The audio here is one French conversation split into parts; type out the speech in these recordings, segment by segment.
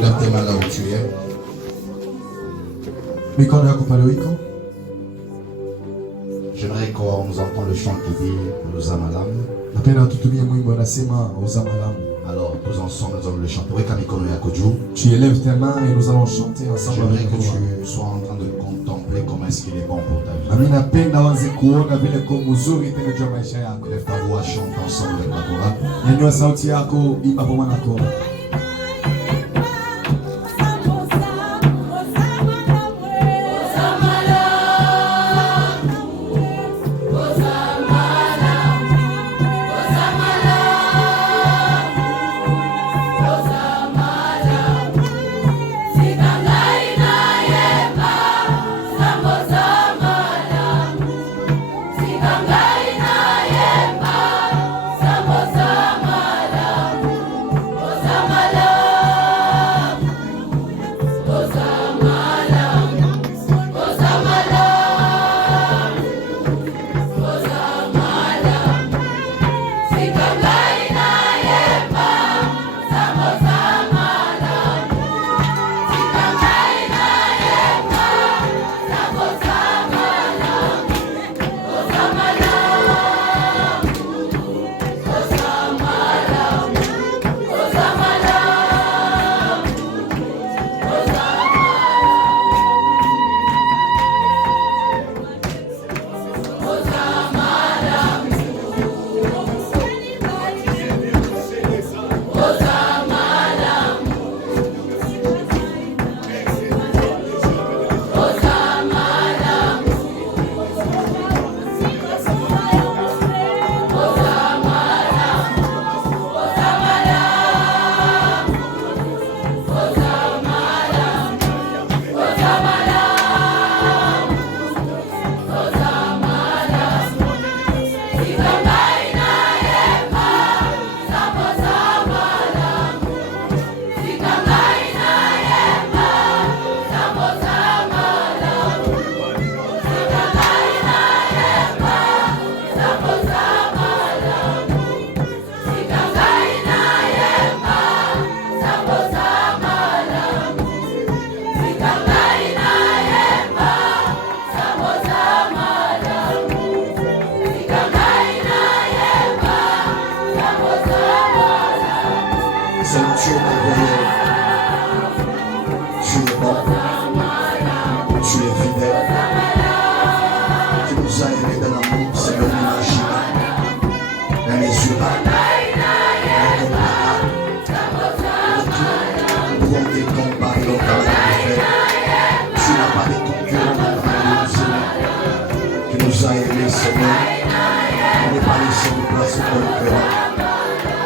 Lève-toi là où tu es. Mikono yako pale uliko. J'aimerais qu'on nous entende le chant qui dit Uzamalam. Napenda tutumie mwimbo unasema uzamalamu. Alors tous ensemble nous allons le chanter. Weka mikono yako juu. Tu élèves tes mains et nous allons chanter ensemble. J'aimerais que tu sois en train de contempler comment est-ce qu'il est bon pour ta vie. Nami napenda wazi kuona vile kwa mzuri tena juu ya maisha yako. Lève ta voix, chante ensemble avec la chorale. Nyanyua sauti yako, imba pamoja na kora.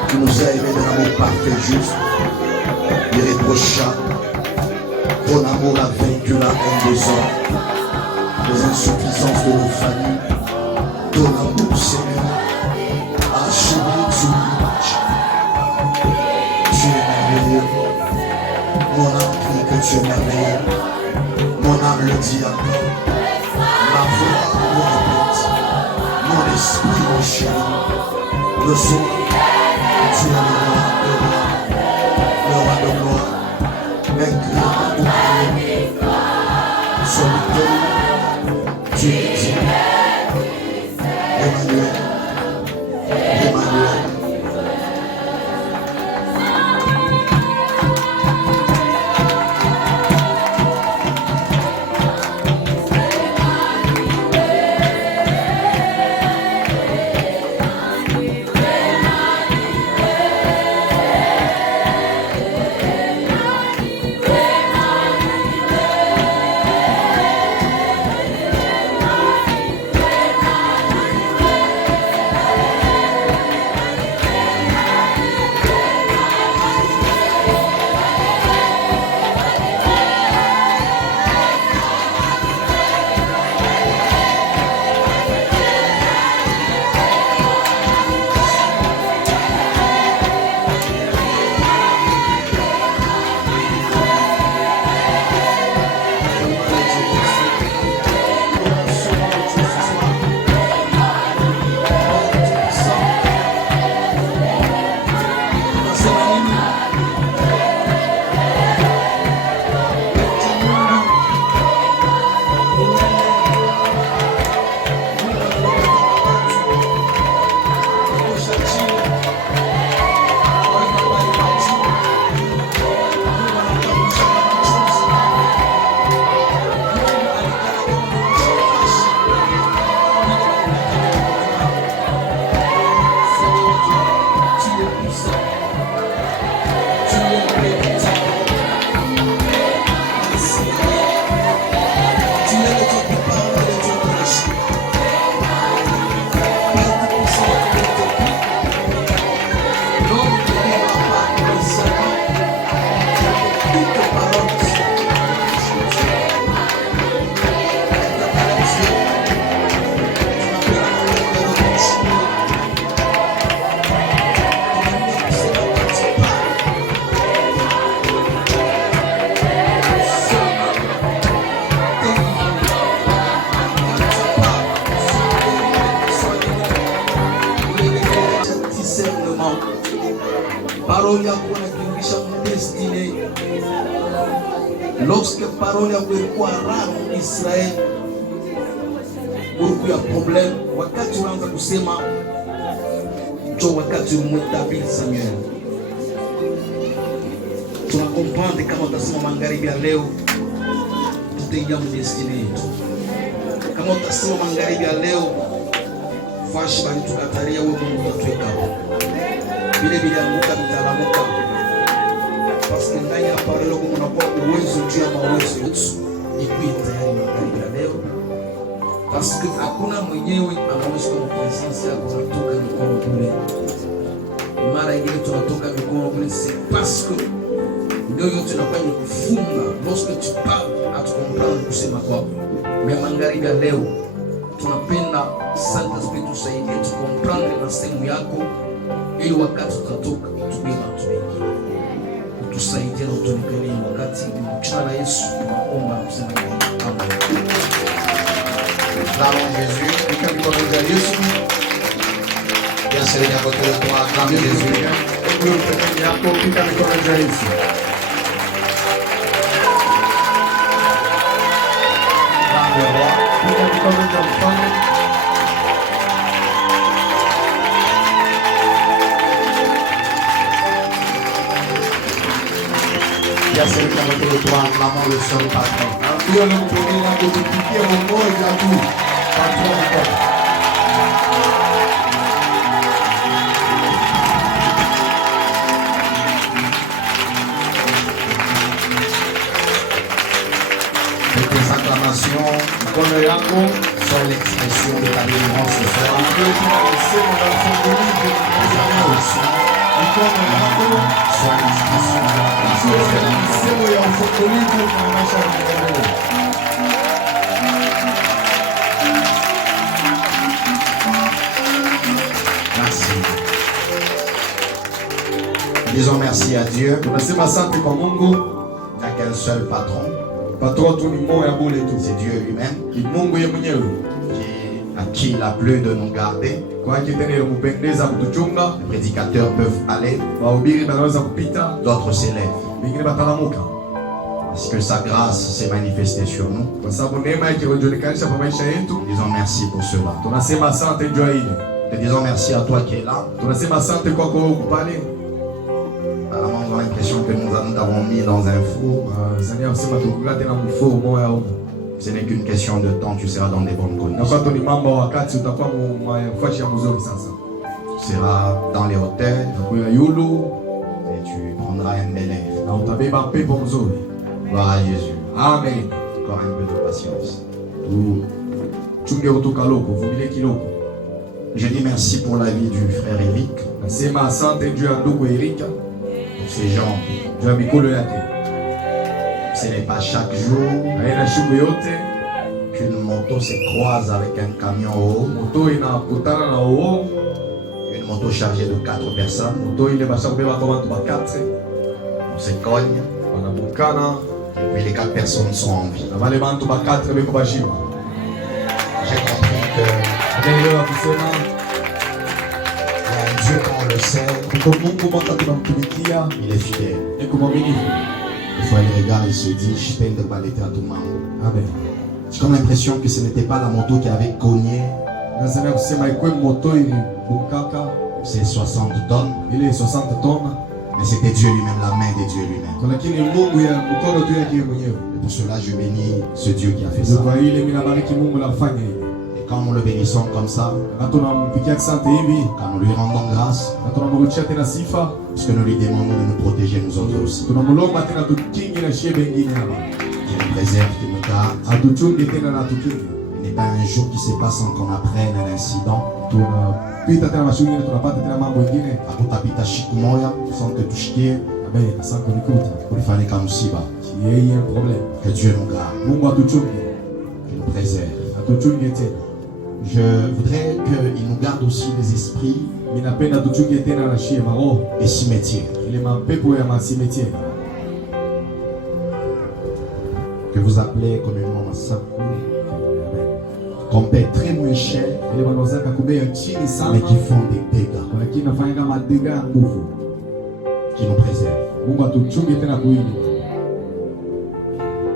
Tu nous as aimés d'un amour parfait, juste, irréprochable. Ton amour a vaincu la haine des hommes, les insuffisances de nos familles. Ton amour, Seigneur, a subi tout l'image. Tu es merveilleux. Mon âme crie que tu es merveilleux. Mon âme le dit encore. Ma voix le répète. Mon esprit, mon chéri. Le soir, tu es le roi de gloire, vainqueur ou vaincu. Solitaire, tu es Dieu. Emmanuel, Emmanuel. parole yako inakiingisha mdestiny. Lorsque parole yako ilikuwa ramu Israeli, uruku ya problem, wakati unaanza kusema jo wakati umwetabili Samuel. Tunakompande kama utasema magharibi ya leo tutaingia mdestiny yetu. Kama utasema magharibi ya leo fashi bali tukataria wewe Mungu utatuweka hapo. Vile vile anguka vitalamuka. Parce que ndani ya parole Mungu unakuwa uwezo juu ya mawezo yetu. Ikuite tayari magharibi ya leo. Parce que hakuna mwenyewe anaweza kwa presence yako kutoka mikono kule. Mara ingine tunatoka mikono kule, c'est parce que ndio yote tunafanya kufunga. Lorsque tu parles, atukomprendre kusema kwako. Mais magharibi ya leo tunapenda Saint Esprit tusaidie tukomprendre na sehemu yako, ili wakati tutatoka tubeba tubengi. Tusaidie na utuonekanie wakati mchana la Yesu tunaomba na kusema amen. Acclamons Jésus. Quelqu'un qui connaît déjà Jésus. Bien serré à côté de toi, acclame Jésus. Quelqu'un qui connaît déjà Jésus. Acclame le roi. Quelqu'un qui connaît déjà le Père. Bien serré à côté de toi, acclamons le seul patron. Ndio nimekuja kutupikia mmoja tu. Patron. Tes acclamations sont l'expression de ta délivrance ce soir. Sont l'expression de la grâce de merci. Disons merci à Dieu. Tunasema asante kwa Mungu. Il n'y a qu'un seul patron. Patron tu ni mmoja bure tu. C'est Dieu lui-même. Ni Mungu yeye mwenyewe. À qui il a plu de nous garder. Kwa hiyo tena mpendeza kutuchunga. Les prédicateurs peuvent aller. Wahubiri wanaweza kupita. D'autres s'élèvent. Wengine watalamuka. Parce que sa grâce s'est manifestée sur nous. Kwa sababu neema yake ilionekanisha kwa maisha yetu. Disons merci pour cela. Tunasema asante juu ya hili. Te disons merci à toi qui es là. Tunasema asante kwako wewe pale. Apparemment, on a l'impression que nous avons mis dans un four. Ce n'est qu'une question de temps, tu seras dans des bonnes conditions. Tu seras dans les hauteurs et tu prendras un bel air. Gloire à Jésus. Amen. Encore un peu de patience. Je dis merci pour la vie du frère Eric. Pour ces gens. Ce n'est pas chaque jour qu'une moto se croise avec un camion au haut. Une moto chargée de 4 personnes. On se cogne. Et puis les 4 personnes sont en vie. J'ai compris que Dieu, quand on le sait, il est fidèle. Des fois, il regarde et se dit, je peine de balayer à tout le monde. Amen. J'ai comme l'impression que ce n'était pas la moto qui avait cogné. C'est 60 tonnes. Mais c'était Dieu lui-même, la main de Dieu lui-même. Et pour cela, je bénis ce Dieu qui a fait ça. Et quand nous le bénissons comme ça, quand nous lui rendons grâce, parce que nous lui demandons de nous protéger nous autres aussi. Qu'il nous préserve, qu'il nous garde. Il n'est pas un jour qui se passe sans qu'on apprenne un incident. Akutapita siku moja sans que tushikie ulifanyika msiba. Que Dieu nous garde, qu'il nous préserve. Je voudrais qu'il nous garde aussi des esprits et cimetières. Que vous appelez communément Masaku, qu'on paie très moins cher, mais qui font des dégâts. qui nous préserve. Mungu atuchunge tena kuilinda.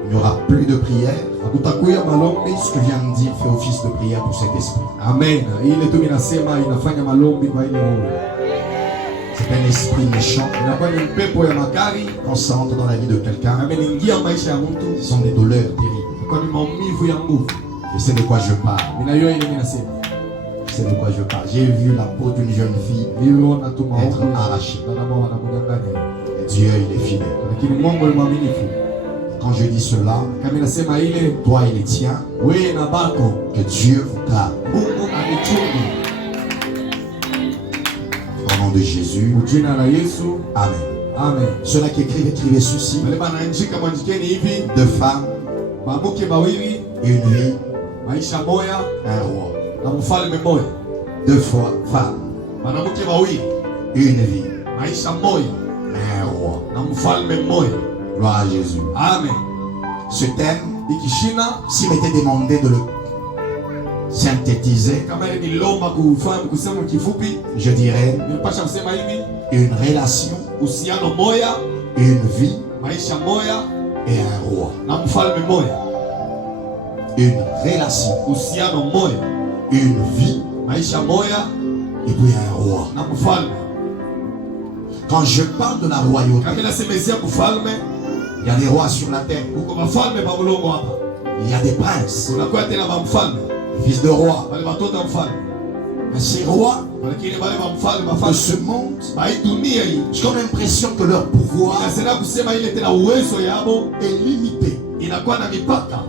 Il n'y aura plus de prière. Hakutakuwa malombi. Ce que vient de dire fait office de prière pour cet esprit. Amen. Ile tu minasema inafanya malombi kwa ile roho. C'est un esprit méchant. Inakuwa ni pepo ya makari. Quand ça entre dans la vie de quelqu'un, Ameingia maisha ya mtu. ce sont des douleurs terribles. Kwa ni maumivu ya nguvu. Je sais de quoi je parle. Minajua ile minasema. Je sais de quoi je parle. J'ai vu la peau d'une jeune fille être arrachée. Et Dieu, il est fidèle. Lakini Mungu ni mwaminifu. Quand je dis cela, Kama nasema ile toi et les tiens, wewe na bako que Dieu vous garde. Mungu anichunge. Au nom de Jésus. Jina la Yesu. Amen. Amen. Ceux-là qui écrivent ceci. Wale banaandika mwandikeni hivi. Deux femmes, Bamuke bawili, une vie, maisha moya un roi. na mfalme moya. Deux fois femmes, Banamuke bawili, une vie, maisha moya un roi. na mfalme moya. Gloire à Jésus. Amen. Ce thème, Ikishina s'il m'était demandé de le synthétiser, kama ni lomba kufahamu kusema kifupi, je dirais nimepasha kusema hivi: une relation, uhusiano moya, une vie maisha moya et un roi. na mfalme moya. Une relation, Uhusiano moya, une vie maisha moya et puis un roi. na mfalme. Quand je parle de la royauté, Kama nasemezia mfalme, il y a des rois sur la terre. kuko mafalme pa mulongo hapa. Il y a des princes, Kunakuwa tena ba mfalme, fils de rois. wale watoto wa mfalme. Mais ces rois Lakini wale ba mfalme de mafalme ce monde, ba hii dunia hii, j'ai l'impression que leur pouvoir nasema kusema ile tena uwezo yabo est limité. inakuwa na mipaka.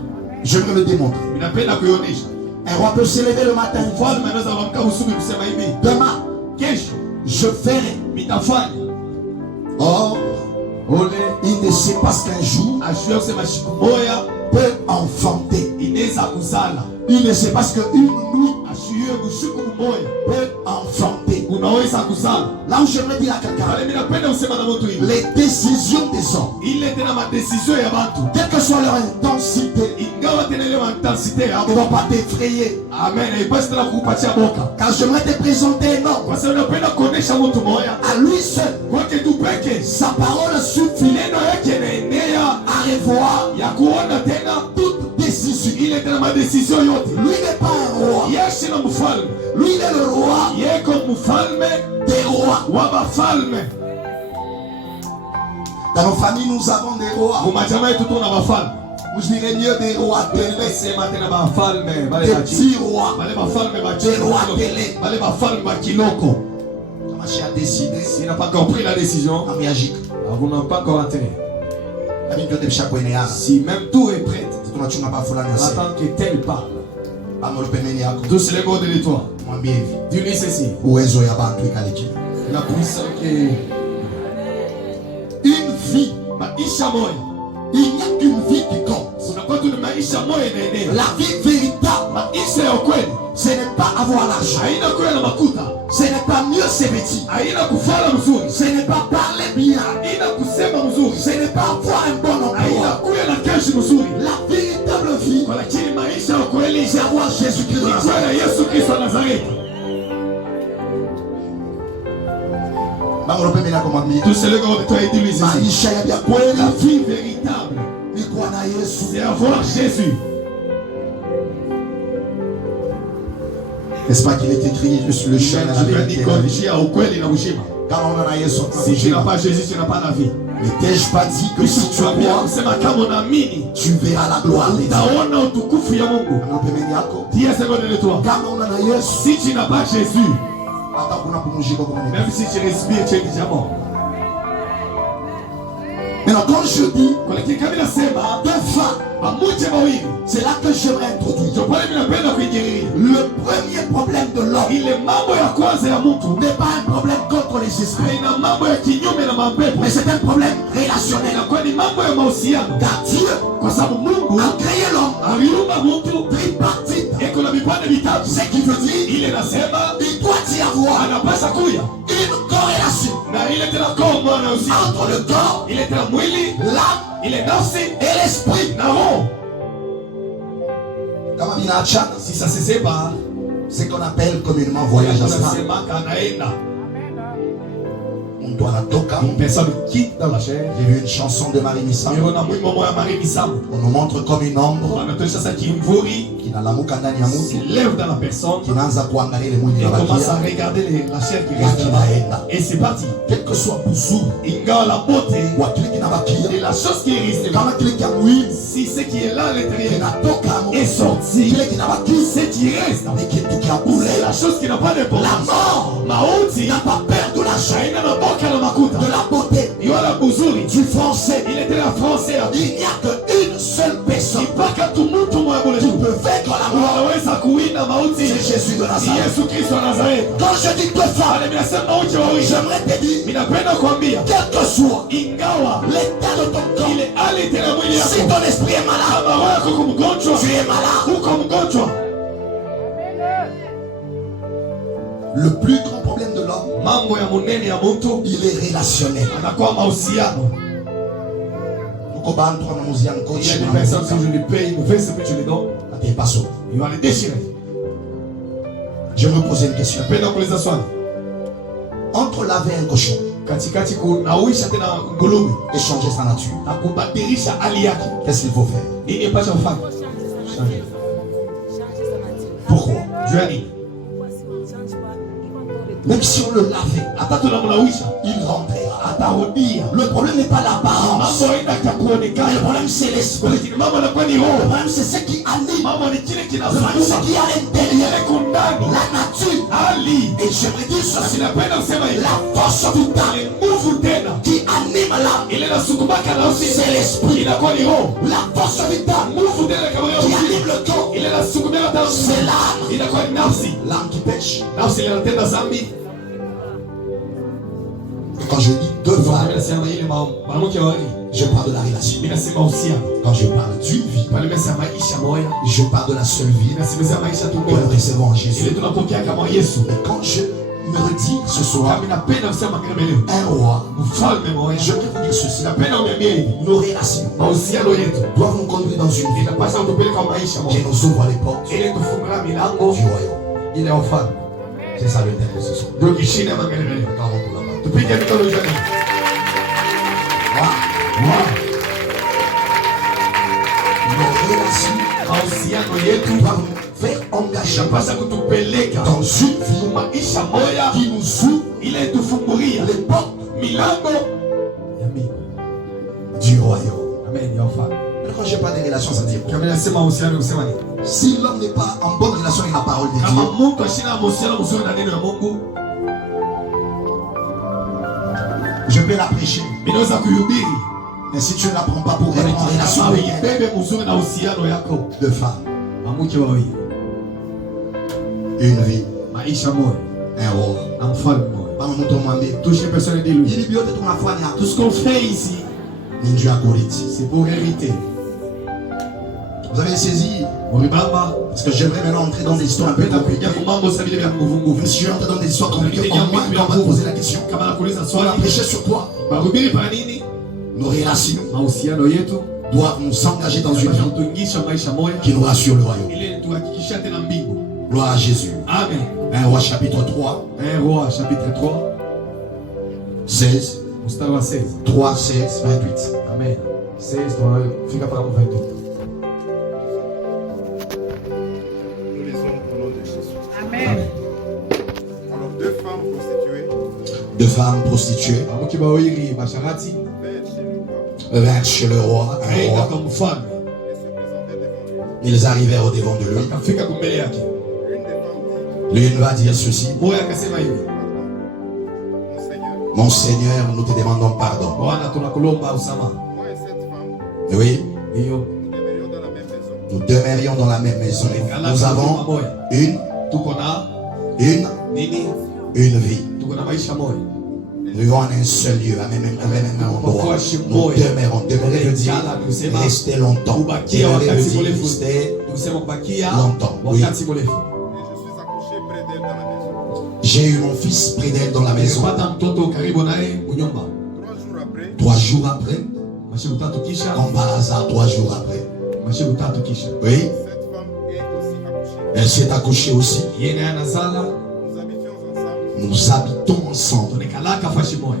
Je veux le démontrer. Ninapenda kuionyesha. Un roi peut se lever le matin. Mfalme anaweza kuamka usiku kusema hivi: Demain, kesho je ferai. nitafanya. Or, il ne sait pas qu'un jour Ajue kusema siku moja peut enfanter. inaweza kuzala. Il ne sait pas qu'une nuit Ajue usiku mmoja peut enfanter. unaweza kuzala. Là où j'aimerais dire à quelqu'un, Wale mimi napenda kusema na mtu hivi: les décisions des hommes, ile tena madesizio ya watu, quelle que soit leur intensité, ingawa tena ile intensite ne yabo, vont pas t'effrayer. amen, haipasi tena kukupatia boka. Car j'aimerais te présenter un homme. Kwa sababu napenda kuonesha mtu mmoja À lui seul, kwake tu peke, sa parole suffit neno yake inaenea à revoir ya kuona tena toute décision. ile tena madesizio yote. Lui n'est pas un roi. Yesu na mfalme, Lui il est le roi yeko mfalme des rois. wa bafalme. Dans nos familles, nous avons des rois. Mumajamaa yetu tuna bafalme. Ou je dirais mieux des rois télé. Sema tena bafalme bale Des ba petits rois. bale bafalme ba Des rois télé. bale bafalme ba kiloko. Comment j'ai décidé, Il n'a pas compris la décision. à réagir. Vous n'avez pas encore enterré. La Bible de chaque année, Si même tout est prêt, tu n'as pas fait la nation. attends que tel parle. Amor pemeni yako. Tous les mots de l'Étoile. Mwambie hivi. Dis-lui ceci. Uwezo ya bantu ikaliki. La puissance que Une vie. maisha moya. Il n'y a qu'une vie qui compte. Unakuwa tu ni maisha moya inaenea. La vie véritable, Maisha ya ukweli ce n'est pas avoir l'argent. haina kuwa na makuta, Ce n'est pas mieux se vêtir. haina kufala mzuri, Ce n'est pas parler bien. haina kusema mzuri, Ce n'est pas avoir un bon haina emploi. kuwa na kazi mzuri. La véritable vie, Lakini maisha ya ukweli c'est avoir Jésus-Christ de ni Nazareth. kuwa na Yesu Kristo wa Nazareti. Amor pemeni yako mwambie. Tous les mots de toi et dis-lui ceci. Maisha ya La kweli vie véritable, ni kuwa na Yesu. c'est avoir Jésus. N'est-ce pas qu'il est écrit, je suis le chemin, la vérité et la vie. Njia ya ukweli na uzima. Quand on a Yesu, Si tu n'as pas Jésus, tu n'as pas la vie. ne t'ai-je pas dit que si tu Tuambia crois, kusema kama unaamini tu verras la gloire de Dieu. utaona utukufu ya Mungu. Amor pemeni yako. Tia seconde de toi. Kama una na Yesu, Si tu n'as pas Jésus, hata kuna pumziko kwa nini. même si tu respires, tu es déjà mort. Maintenant, quand je dis Kwa lakini kama nasema deux femmes, pamoja mawili, c'est là que j'aimerais introduire. ndio pale mimi napenda kuingilia. Le premier problème de l'homme Ile mambo ya kwanza ya mtu n'est pas un problème contre les esprits, haina mambo ya kinyume na mapepo, mais c'est un problème relationnel. inakuwa ni mambo ya mahusiano, Car Dieu kwa sababu Mungu a créé l'homme aliumba mtu tripartite. iko na vipande vitatu. Ce qui veut dire Ile nasema il doit y avoir anapasa kuya une corrélation na ile tena komo na uhusiano, entre le corps, ile tena mwili, l'âme ile nafsi et l'esprit. na roho. Kama vinaachana, Si ça se sépare, ce qu'on appelle communément voyage astral. tunasema anaenda. Une personne quitte dans la chair. J'ai vu une chanson de Marie Missam. On nous montre comme une ombre qui n'a l'amour qu'à s'élève dans la personne qui n'a pas regarder les mouilles et de la commence à vaquille. regarder la chair qui reste là-bas. Et c'est parti. Quel que soit Bouzou, Il garde la beauté ou à qui n'a pas et la chose qui risque quand là. la clé qui a mouillé, Si ce qui est là à qui l'intérieur n'a pas qu'à est sorti, clé qui n'a pas qui, ce qui reste, mais qui est tout qui a boulé. c'est la chose qui n'a pas La d'importance. mort Mauti n'a pas peur de la chair, haina maboka na makuta. de la beauté Yola buzuri du français. il était la français Il n'y a qu'une seule personne mpaka tumutu mwa bule qui tu peut vaincre la mort. unaweza kuwinda mauti. C'est Jésus de Ni Nazareth. Yesu Kristo wa Nazareti. Quand je dis deux femmes, Pale minasema mauti wawili, j'aimerais te dire, minapenda kuambia quel que soit ingawa l'état de ton corps, ile hali tena mwili si yako ton esprit est malade, kama roho yako kumgonjwa, tu es malade. uko mgonjwa. Le plus grand problème de l'homme, Mambo ya munene ya mtu il est relationnel. anakuwa mahusiano. Il y a des personnes, si je les paye, ils me font ce que tu les donnes, ils vont les déchirer. Je me posais une question. Napenda kuuliza swali. Entre laver un cochon Katikati kunauisha tena nguluwe et changer sa nature, na kubadilisha hali yake, qu'est-ce qu'il faut faire? nini yapasha kufanya? Pourquoi? Juu ya nini? Même si on le lavait, Hata tunamlawisha il rentrera. atarudia. Le problème n'est pas l'apparence. Mambo haina Le kuonekana, problème c'est l'esprit. lakini mambo yanakuwa ni Le roho. problème c'est ce qui anime. Mambo ni kile Le problème c'est ce kinasukuma qui est à l'intérieur. ile kundani La nature. hali. Et j'aimerais dire ceci. Napenda kusema hivi, La force vitale ile nguvu tena qui anime l'âme, ile nasukumaka nafsi c'est l'esprit. inakuwa ni roho. La force vitale Nguvu tena kama qui hiyo anime le corps, ile nasukumaka nafsi c'est l'âme. inakuwa ni nafsi. L'âme qui pêche. Nafsi ile inatenda dhambi. Quand je dis deux femmes, Nasema ile mwanamke wa wali, je parle de la relation. inasema uhusiano. Quand je parle d'une vie, Pale nimesema maisha moja, je parle de la seule vie inasemeza maisha tu que nous moja. recevons en Ile Jésus. tunapokea kama Yesu. Et quand je me redis ce soir, Kama napenda kusema ngine leo. un roi, Mfalme moja. j'aimerais vous dire ceci. Napenda uniambie hivi. Nos relations Mahusiano yetu doivent nous conduire dans une vie inapaswa kutupeleka maisha qui moja. nous ouvre les portes Ile tufungula milango du royaume. ile ya ufalme. C'est ça le thème de ce soir. Ndio kishina mangine leo. Pardon pour la main. Tupige mikono juu. Nos relations Mahusiano yetu doivent nous faire engager inapaswa kutupeleka dans une vie maisha moja qui nous ouvre ile tufungulia les portes milango ya mbingu. du royaume. Amen ya ufalme. Mais quand je parle des relations, ça veut dire quoi? Kama nasema mahusiano kusema nini? Si l'homme n'est pas en bonne relation avec la parole de Kama Dieu, mtu ashina mahusiano mzuri na neno ya Mungu, je peux la prêcher. inaweza kuhubiri. Mais si tu ne la prends pas pour être en relation Kama avec elle, uibebe mzuri na uhusiano yako, deux femmes, mwanamke wawili, une vie, maisha moja un roi. na mfalme moja. Kama mtu mwambie, Touche personne de lui. ili vyote tunafanya Tout ce qu'on fait ici, ni Dieu à Koriti. c'est pour hériter. Vous avez saisi? Moribamba, Parce que j'aimerais maintenant entrer dans des histoires un peu penda compliquées. kuingia kwa mambo sasa vile vya nguvu nguvu. Mais si je rentre dans des histoires compliquées, au moins on va te poser la question. Kama nakuuliza On va swali, prêcher sur quoi? mahubiri para nini? Nos relations Mahusiano yetu doivent nous engager dans une vie tuingisha maisha moja qui nous rassure le royaume. ili tuhakikisha tena mbingu. Gloire à Jésus. Amen. 1 Roi chapitre 3, 1 Roi chapitre 3 16, mstari wa 16. 3, 16, 28. Amen. 16 tunafika pale 28. Nous lisons au nom de Jésus. Amen. Alors, deux femmes prostituées Deux femmes prostituées Mwanamke wawili masharati vinrent chez le roi vinrent chez le roi, un aenda roi. kwa mfalme, et se présentèrent devant lui. Ils arrivèrent au devant de lui. akafika kumbele yake. Une des femmes dit, L'une va dire ceci: Moja akasema hivi, Mon Seigneur, Mon Seigneur, nous te demandons pardon. Bwana tunakulomba usamaha. moi et cette femme, Oui, Hiyo nous demeurions dans la même maison. nous demeurions dans la même maison. Nous avons une tuko na nini? une vie. Tuko na maisha moja. Nous vivons en un seul lieu, à même endroit. Nous demeurons. Demeurer veut dire rester longtemps. Kubakia Demeurer wakati veut dire mrefu. rester Tuseme kubakia longtemps. Oui. wakati mrefu. Et je suis accouché près d'elle dans la maison. J'ai eu mon fils près d'elle dans la maison. Nilipata mtoto karibu naye kunyumba. 3 jours 3 jours après, après, Mashiku tatu kisha, comme par hasard, 3 jours après. mashiku tatu kisha. Oui, cette femme est aussi accouchée. elle s'est accouchée aussi. Yeye naye anazala, Nous habitions ensemble Nous habitons ensemble. tunekalaka fashi moja.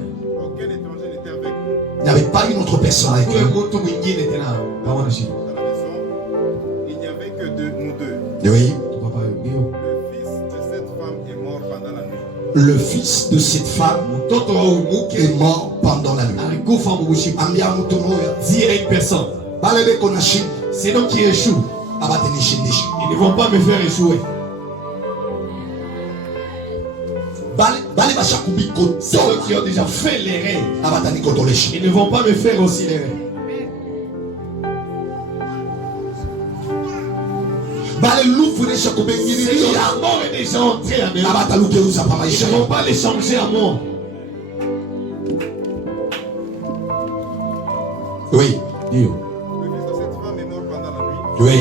n'y avait pas une autre personne avec lui. Dans la maison, il n'y avait que nous deux. Oui. Le fils de cette femme est mort pendant la nuit. Le fils de cette femme est mort pendant la nuit. Dis à une personne, c'est donc qui échoue. Ils ne vont pas me faire échouer. Ceux qui ont déjà fait l'erreur, ils ne vont pas me faire aussi l'erreur. Ceux dont la mort est déjà entrée en eux, ils ne vont pas les changer à moi. Oui. Le fils de cette femme est mort pendant la nuit. Oui.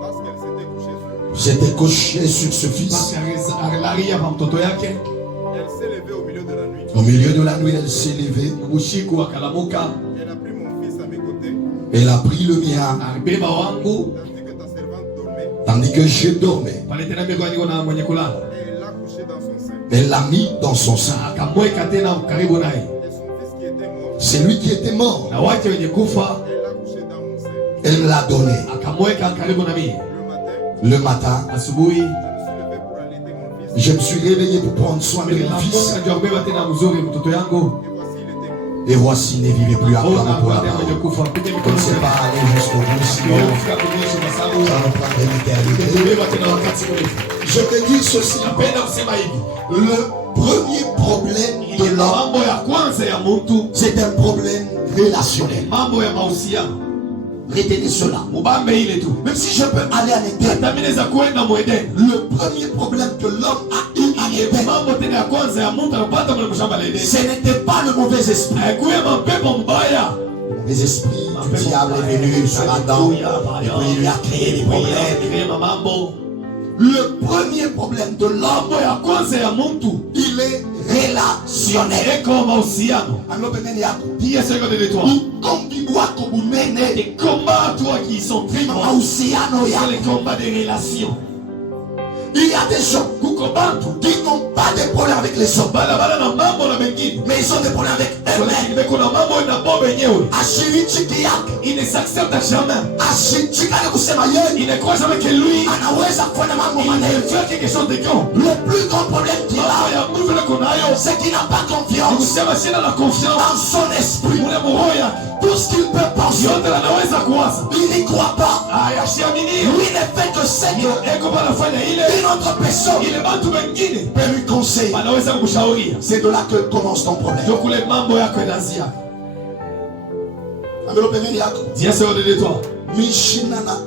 Parce qu'elle s'était couchée sur lui. J'étais couché sur ce fils. Elle s'est levée au milieu de la nuit. Au milieu de la nuit, elle s'est levée. Elle a pris mon fils à mes côtés. Elle a pris le mien. Tandis que ta servante dormait. Tandis que je dormais. Et elle l'a couché dans son sein. Elle l'a mis dans son sein. Et son fils qui était mort. C'est lui qui était mort. Elle l'a couché dans mon sein. Elle me l'a donné. Le matin, Le matin, je me suis levé pour allaiter mon fils. je me suis réveillé pour prendre soin de mon fils. Et voici, il était mort. Et voici, il ne vivait plus à prendre pour la mort. On ne sait pas aller jusqu'au bout, sinon ça nous prendrait l'éternité. Je te dis ceci. Le premier problème de l'homme, c'est un problème relationnel. Retenez cela. Même si je peux aller en Éden, le premier problème que l'homme a eu en Éden, ce n'était pas le mauvais esprit. Le mauvais esprit du diable est venu sur Adam et puis il lui a créé des problèmes. Le premier problème de l'homme, il est relationnel. Les combats, toi, qui sont très grands, c'est les combats des relations. Il y a des gens qui n'ont pas de problème avec les hommes, mais ils ont des problèmes avec eux-mêmes. Il ne s'accepte jamais. Il ne croit jamais que lui, il peut faire quelque chose de grand. Le plus grand problème qu'il a, c'est qu'il n'a pas confiance dans son esprit. Tout ce qu'il peut penser, il n'y croit pas. Lui ne fait que Seigneur. Une autre personne peut lui conseiller. C'est de là que commence ton problème. Dis ça de toi.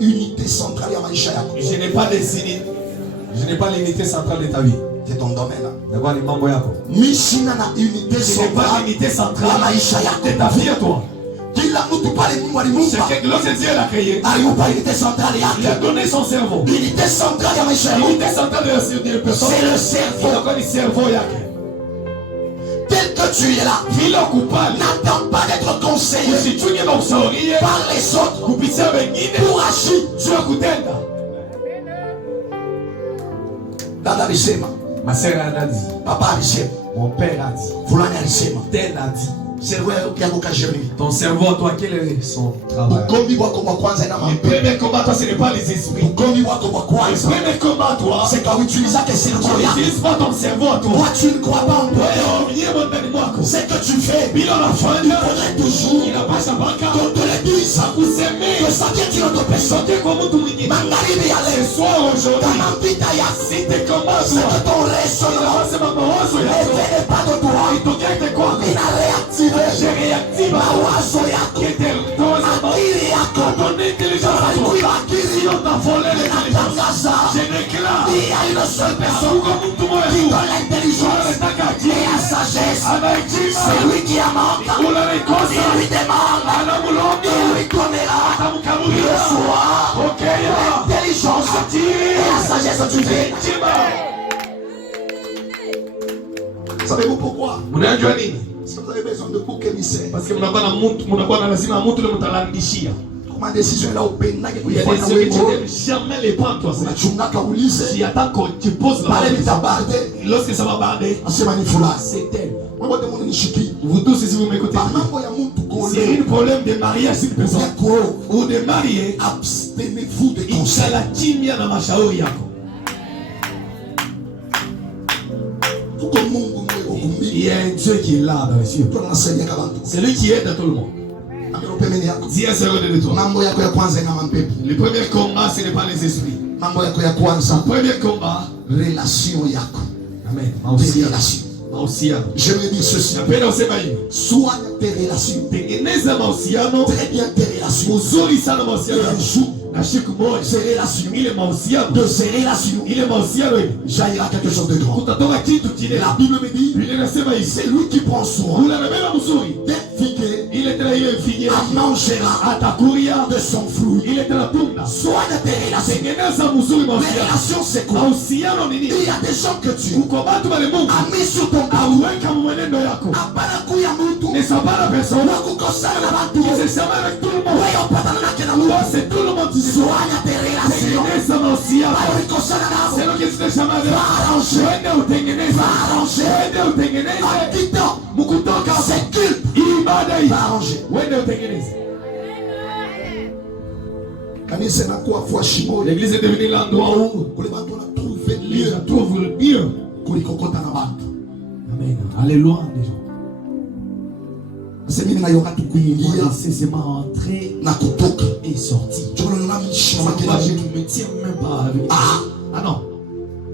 Unité centrale ya maisha yako. Je n'ai pas l'unité centrale de ta vie. C'est ton domaine. D'abord les membres yako. Mishina na unité Je n'ai pas l'unité centrale ya maisha yako. de ta vie à toi. Kila mtu pale Mungu alimuumba. C'est que lorsque Dieu l'a créé, Alimuumba unité centrale yake. il a donné son cerveau. Unité centrale ya maisha yako. L'unité centrale de la personne, c'est le cerveau. Il a connu le cerveau yake. Tel que tu es là, n'attends pas d'être conseillé par les autres pour agir. Dada alisema, Ma sœur a dit, papa alisema, mon père a dit, fulani alisema, tel a dit. Ton cerveau à toi, quel est son travail? Le premier combat, toi, ce n'est pas les esprits. Le premier combat, toi, c'est quand tu n'utilises pas tes cerveaux. Tu n'utilises pas ton cerveau à toi. Toi, tu ne crois pas en toi. Ce que tu fais, il faudrait toujours il n'a pas sa banque. qu'on te le dise. Que ça vient d'une autre personne. Magharibi ya leo, Ce soir, aujourd'hui, kama mpita ya si tes combats, c'est que ton raisonnement c'est ma mawazo ne yako. venait pas de toi. Il a réactivé Je réactive mawazo yako, que tes doses akili yako. ton intelligence à toi. Akili Si on t'a volé l'intelligence, inatangaza je déclare il y a une seule personne qui donne l'intelligence et la sagesse. C'est lui qui a manqué. Il lui demande, il lui donnera le soir l'intelligence et la sagesse du divine. Savez-vous pourquoi? Unajua nini? Vous avez besoin de bouc émissaire. Parce que mnakuwa na lazima mtu ule mtalandishia. Kuma décision là upendake Il y a des kuifanya choses que tu wewe. n'aimes jamais les prendre toi. Unachungaka ulize. Si attends qu'on te pose la Pale question, nitabarde. lorsque ça va barder, Asema ni fulani. c'est elle. Wewe wote mungu nishiki. Vous tous ici vous m'écoutez. Mambo ya mtu C'est problème de mariage sur une personne ou de marier, abstenez-vous de conseils. inshala kimya na mashauri yako. Il y a un Dieu qui est là dans les cieux. C'est lui qui aide à tout le monde. Dis à ce de toi. Le premier combat, ce n'est pas les esprits. Le premier combat, relation yako. amen. Mahusiano. Je me dis ceci. Sois tes relations. Tengeneza mahusiano. Très bien tes relations. Uzuri sana mahusiano. Un jour, na siku moja ces relations, ile mahusiano, de ces relations, ile mahusiano jaillira quelque chose de grand. utatoka kitu kile. La Bible me dit, Biblia inasema hivi, c'est lui qui prend soin ule anabeba mzuri d'éduquer, ile tena ile mfigie mangera atakuria de son fruit. ile tena tunda. Sois de tes relations. Tengeneza mzuri Les mahusiano. relations, c'est quoi? Mahusiano ni Il nini? y a des gens que tu Uko watu wale Mungu as mis sur ton cœur. aweka mwenendo yako. Hapana kuya mtu Ne sont pas la personne wa kukosana na watu. qui se chama avec tout le monde. Wewe upatana na kila Toi, mtu. c'est tout le monde qui se Sois de tes relations. tengeneza mahusiano. Walikosana nao. C'est nous qui se chama avec Arrange. wende utengeneze. Arrange. Wende utengeneze. Quittons. Mkutoka C'est culte. ibada hii. Arranger. Wende utengeneze. Kanisa inakuwa fua shimoni. L'église est devenue l'endroit où Kule watu wanatrouve les lieu gens trouvent le mieux. kulikokota na watu. Amen. Alléluia les gens. Sasa mimi nayoka tu kuingia C'est ma entrée na kutoka. et sortie. Jolo na mishima Moi, kila je kitu. ne me tiens même pas avec. Ah non.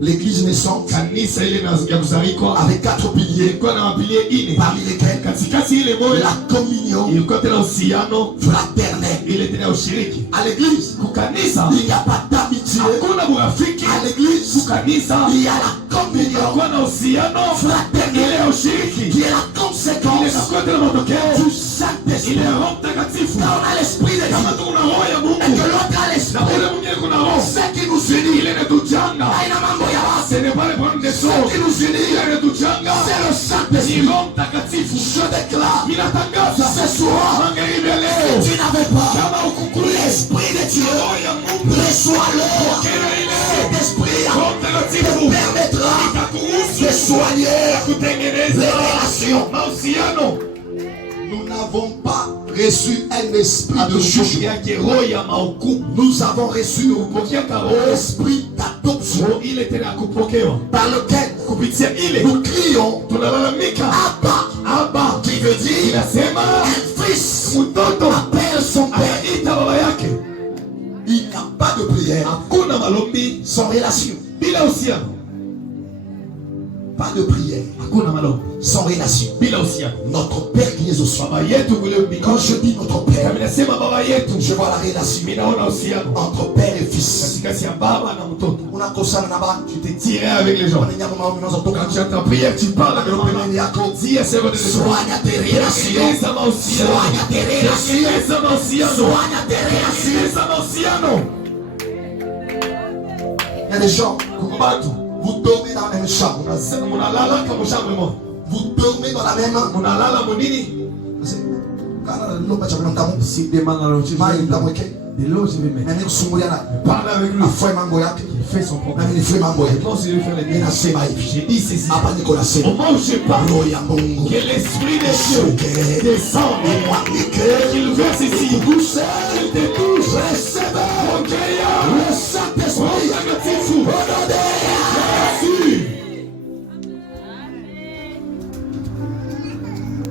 L'église naissante Kanisa ile ya kuzarikwa avec 4 piliers ilikuwa na mapilie ine. parmi lesquels Katikati ile moja la communion ilikuwa tena uhusiano fraternelle. ile tena ushiriki. À l'église, Kukanisa il n'y a pas d'amitié. hakuna urafiki. À l'église, Kukanisa il y a la communion hakuna na uhusiano fraternelle ile ya ushiriki. qui est la Ile conséquence inakuwa tena matokeo du Saint-Esprit. ile ya Roho Mtakatifu. Quand on a l'Esprit de Kama Dieu tuko na roho ya et que Mungu l'autre a na l'Esprit, ule mwingine kuna roho, ce qui nous unit, ile inatujanga. aina mambo ya wasi. Ce n'est pas le problème des Ce choses. qui nous unit, Ile inatujanga c'est le ni Saint-Esprit. Roho Mtakatifu. Je déclare Ninatangaza ce soir, magharibi ya leo, tu n'avais pas kama ukukule l'Esprit de Dieu, roho ya Mungu, reçois-le. kila ile Cet esprit Roho te Mtakatifu permettra itakuruhusu de soigner kutengeneza les relations. mahusiano. Nous n'avons pas reçu un esprit de jugement. Yake roho ya mahukumu. Nous avons reçu Kupokea ka un roho esprit d'adoption roho ile tena ya kupokewa. par lequel Kupitia ile nous crions tunalalamika Abba, Abba, qui veut dire inasema un fils mtoto appelle son père. anaita baba yake. Il n'y a pas de prière Hakuna malombi sans relation. bila uhusiano. Pas de prière Hakuna malombi sans relation. bila uhusiano. Notre Père qui est au ciel. Baba yetu kule Quand mbinguni. je dis notre Père, Kama nasema baba yetu, je vois la relation mimi naona uhusiano entre Père et Fils. katikati ya baba na mtoto. Unakosana na bantu. Tu te tirais avec les gens. Wananyama mao mnazotoka Quand tu as ta prière, tu parles avec le pembeni Père. yako. Dis à ce moment de Soigne tes relations. Tengeneza mahusiano. Soigne tes relations. Tengeneza mahusiano. Soigne tes relations. Tengeneza mahusiano. Il y a des gens, Kumbatu. vous dormez dans la même chambre. Munalala kama chambre moja. Vous dormez dans la même. Munalala munini? Kana lomba chakula mtamu. Si demande à l'autre. Mai mtamweke. De l'eau, je vais mettre. Na nikusumulia na Parle avec lui. afue mambo yake. Il fait son Na problème. mimi nifue mambo yake. Moi aussi, je vais faire les Mimi miens. nasema hivi. J'ai dit ceci. Hapa niko Au nasema. moment où je parle, Roho ya Mungu. que l'esprit de Dieu descende et qu'il verse ici. Il te touche. Recueillant. Le Saint-Esprit. Mtakatifu. Jésus.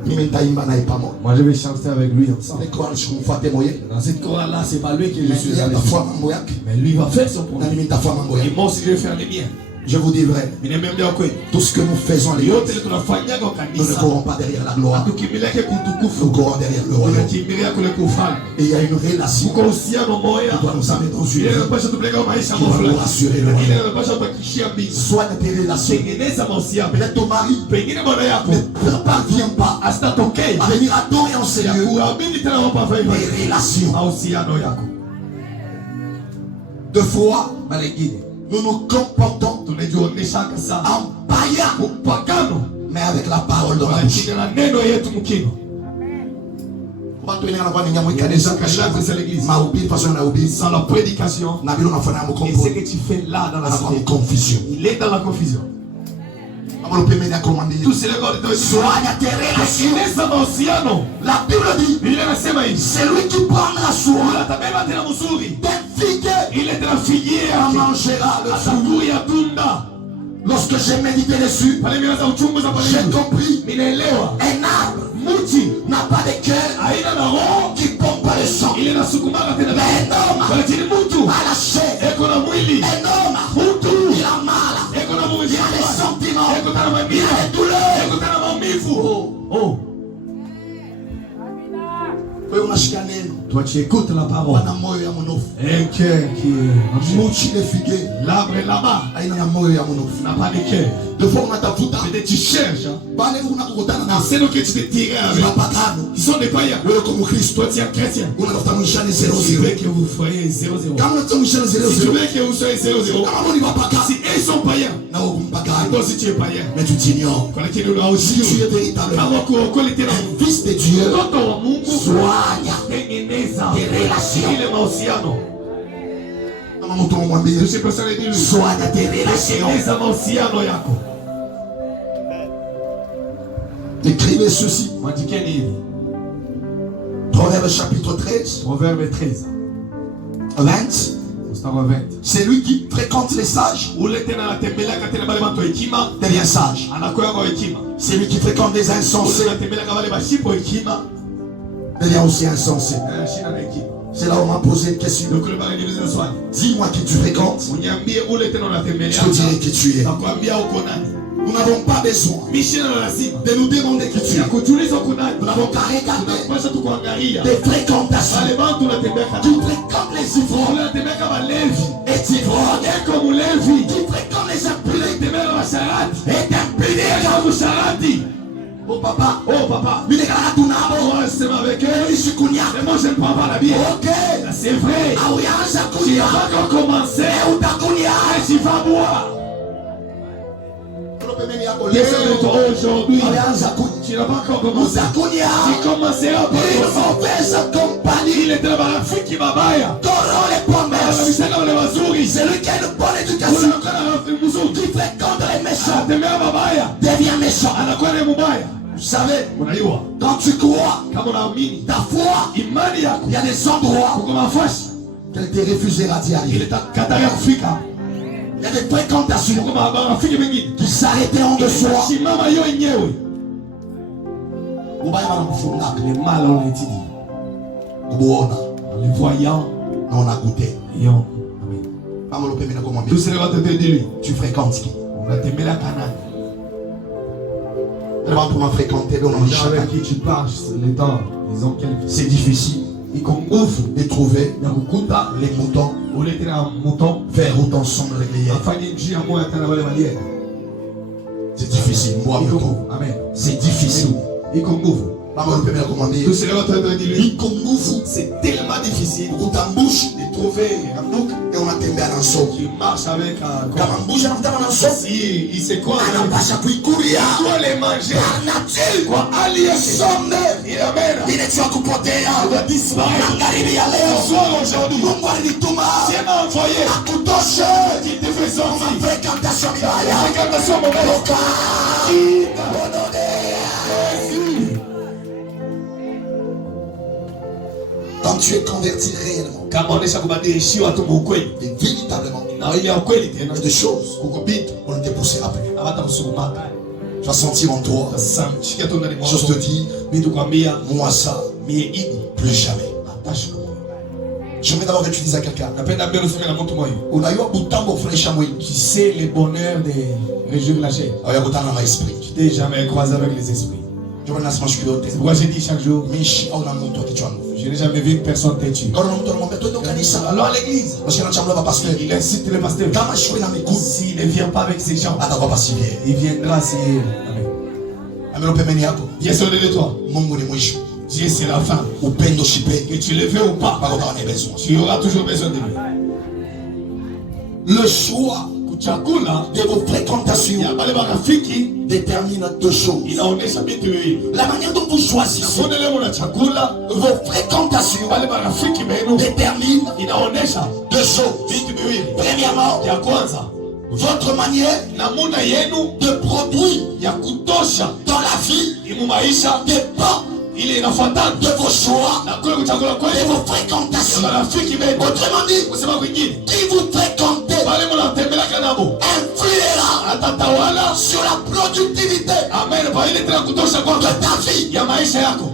Mimi nitaimba naye pamoja. Moi, je vais chanter avec lui ensemble. Niko kumfuate moyo. Dans cette chorale-là, c'est pas lui qui je suis Yeye allé. atafua mambo yake. Mais lui va faire son Na problème. mimi nitafua mambo Et yake. moi aussi, je vais faire les miens. Je vous dis vrai. Mimi nimeambia kweli. Tout ce que nous faisons à Yote l'église, tunafanya kwa nous ne kanisa. courons pas derrière la gloire. Tukimbiliake Nous kutukufu. courons derrière le royaume. Tunakimbilia kule kufanya. Et il y a une relation Kuko uhusiano moja. qui doit nous amener dans une Ile vie inapasha tupeleka maisha qui va nous fulani. rassurer le Ile royaume. inapasha tuhakikishia mbingu. Soigne tes relations. Tengeneza mahusiano. Peut-être ton mari Pengine bwana yako ne parvient pas asitatokee à venir adorer en ces ya lieux. kuamini tena hapa hivyo. Les relations. Mahusiano yako. De fois, Mara nyingine nous nous comportons tunajionyesha sana en païen, upagano, mais avec la parole de la bouche. lakini na neno yetu mkino. Watu wengine wanakuwa ni nyamwika deja Kashaza c'est l'église. mahubiri façon na ubiri Sans la prédication, na bila unafanya et ce mkombo que tu fais là dans la anakuwa cité, confusion. il est dans la confusion. Tous ces regards de soigne tes relations. tengeneza mahusiano. La Bible dit, Biblia inasema hivi, celui qui prendra soin atabeba tena mzuri des figues ile tena figie en yake mangera le fruit. atakuya tunda. Lorsque j'ai médité dessus, Pale mimi naanza uchunguza pale j'ai hivi, compris. ninaelewa Un arbre mti n'a pas de cœur haina na roho qui pompe le sang. ile nasukumaka tena Mais un damu. homme Lakini mtu a la chair. eko na mwili, Un homme, mtu il a mal. eko na Il a des sentiments. eko tena Il maumivu, a des douleurs. eko tena maumivu. Oh, Wewe unashika neno. tuachie écoute la parole. Wana moyo ya mnofu. Un cœur qui est Muchi le figue. l'arbre est là-bas, Aina na moyo ya mnofu. n'a pas de cœur. Des fois unatafuta. Peut-être tu cherches, hein. Bale unakukutana na C'est nous que tu te tires avec. mapatano. Ils sont des païens. Wewe kama Kristo Toi, tu es un chrétien. unatafuta mwishani Si tu 00. veux que vous soyez 0-0. Kama unatafuta mwishani Si tu 00. veux que vous soyez 0-0. Kama wewe ni mapaka Si eux sont païens, na wewe mpakani. toi aussi tu es païen. Mais tu t'ignores. Kwa lakini una Si tu es ujio. véritablement Kama kuokola tena un fils de Dieu, mtoto wa Mungu, soigne tengeneza tes relations. ile mahusiano. Kama mtu mwambie, Je sais pas ça dit lui. soigne tes relations. Tengeneza mahusiano yako. Écrivez ceci. Mwandikeni hivi. Proverbe chapitre 13, Proverbe 13. 20. Mstari wa 20. C'est lui qui fréquente les sages, Ule tena anatembelea tena bale watu wa hekima, devient sage. anakuwa kwa hekima. C'est lui qui fréquente les Ule insensés, anatembelea kama wale bashipo hekima, devient aussi insensé. shina na hekima. C'est là où on m'a posé une question. Donc le bari niuliza swali. Dis-moi qui tu fréquentes, Uniambie ule tena unatembelea. je te dirai qui tu es. Nakwambia uko nani. Nous n'avons pas besoin Mishina na lazima. de nous demander qui tu Ya es. kutuliza uko nani. Nous n'avons qu'à regarder Tunapaswa tu kuangalia. des fréquentations. Wale bantu unatembea Qui kama. fréquentent les ivrognes Ule anatembea kama levi. et ivrognes. Eko mulevi. Qui fréquentent les impudents Anatembea kama sharati. et impudents. Kama sharati. Oh papa, Oh papa. mine kana tunabo. Moi je sema avec eux. Nisikunya. Mais moi je ne prends pas la bière. Ok. C'est vrai. Auyanza Tu kunya. n'as pas encore commencé. Utakunya. Mais tu vas boire. Aujourd'hui, Auyanza kunya. tu n'as pas encore commencé. Utakunya. Tu commenceras par Une toi. mauvaise compagnie. Il était marafiki mabaya. Corrompt les promesses. Anabishana wale wazuri. Celui qui a une bonne Ule éducation, anakuwa na rafiki mzuri. qui fréquente les méchants, Anatembea mabaya. devient méchant. Anakuwa ni mubaya. Vous savez, Unajua, quand tu crois, kama unaamini ta foi, imani yako il y a des endroits kuko mafasi qu'elle te refusera d'y arriver. ile takataria kufika. Il y a des fréquentations Kuko marafiki wengine qui s'arrêteront de soi. simama yo yenyewe. Ubaya wanakufunga, Les mal on les dit. kubuona, En les voyant, na unagoûter. ayant. Kama ulopenda na kumwambia, Tous ces gens te disent, tu fréquentes qui? unatembelea Kanani. Tellement pour m'en fréquenter, on en Les gens chacun. avec qui tu passes le temps, ils ont quelques. C'est difficile Iko nguvu de trouver ya kukuta les moutons ule tena mouton vers où t'ensemble les liens. afanye njia moja tena wale walienda. C'est difficile, moi, Iko moutons. nguvu. Amen. C'est difficile. Iko nguvu. Kama ulopenda kumwambia, Tous ces gens te disent, iko nguvu c'est tellement difficile kutambusha de trouver un bouc et unatembea na soko. qui marche avec un Kama mbusha anakutana na soko, Si il sait quoi, anapasha kuikuria. il doit les manger. Natii Kwa hali ya some Amen. inachua kupotea. Il va disparaître. Magharibi ya Ce leo soir aujourd'hui, Mungu alinituma Dieu m'a envoyé akutoshe qu'il te fait sortir. fréquentation mbaya. Fréquentation mauvaise. Toka. Quand tu es converti réellement Kama onesha kubadilishiwa tu ukweli et véritablement, na ile ya ukweli tena, il y a des choses kuko vitu on ne te poussera plus. hata kusukumaka. Tu vas sentir en toi, Sasa shikia tu ndani chose te mwako. dire, Vitu kwambia moi ça, mie hidi plus jamais. atashuka. J'aimerais d'abord que tu dises à quelqu'un, Napenda mbele useme na mtu moyo. unajua butambo fresha mwingi, Tu sais le bonheur de réjouir la chair. hawakutana na esprit. Tu t'es jamais croisé avec les esprits. Ndio maana nasema siku yote, C'est pourquoi j'ai dit chaque jour, mishi au na mtu akichwa nguvu. je n'ai jamais vu une personne têtue. Quand mtu anamwambia twende kanisa, Allons à l'église. parce que anachambula ba pasteur, Il incite le pasteur. kama shwe na miguu, S'il ne vient pas avec ces gens, atakuwa basi bien. il viendra si. Amen. Amelo pembeni yako, Bien sûr, de toi. Mungu ni mwisho. Dieu, c'est la fin. Upendo shipe, Que tu le veux ou pas, bado utakuwa na besoin. tu auras toujours besoin de lui. Le choix Kuchakula de vos fréquentations ya bale marafiki détermine deux choses. inaonesha vitu viwili. La manière dont vous choisissez Sonde leo na chakula, vos fréquentations wale marafiki wenu détermine inaonesha deux choses. vitu viwili. Premièrement, Ya kwanza, votre manière namuna yenu de produire ya kutosha dans la vie imu maisha dépend ile inafuatana de vos choix, na kule kuchagula de kwenu vos na fréquentations. marafiki wenu. Autrement dit, Kusema kwingine, qui vous fréquentez pale mnatembelaka nabo influera atatawala sur la productivité amen pa ile tena kutosha kwako de ta vie. ya maisha yako.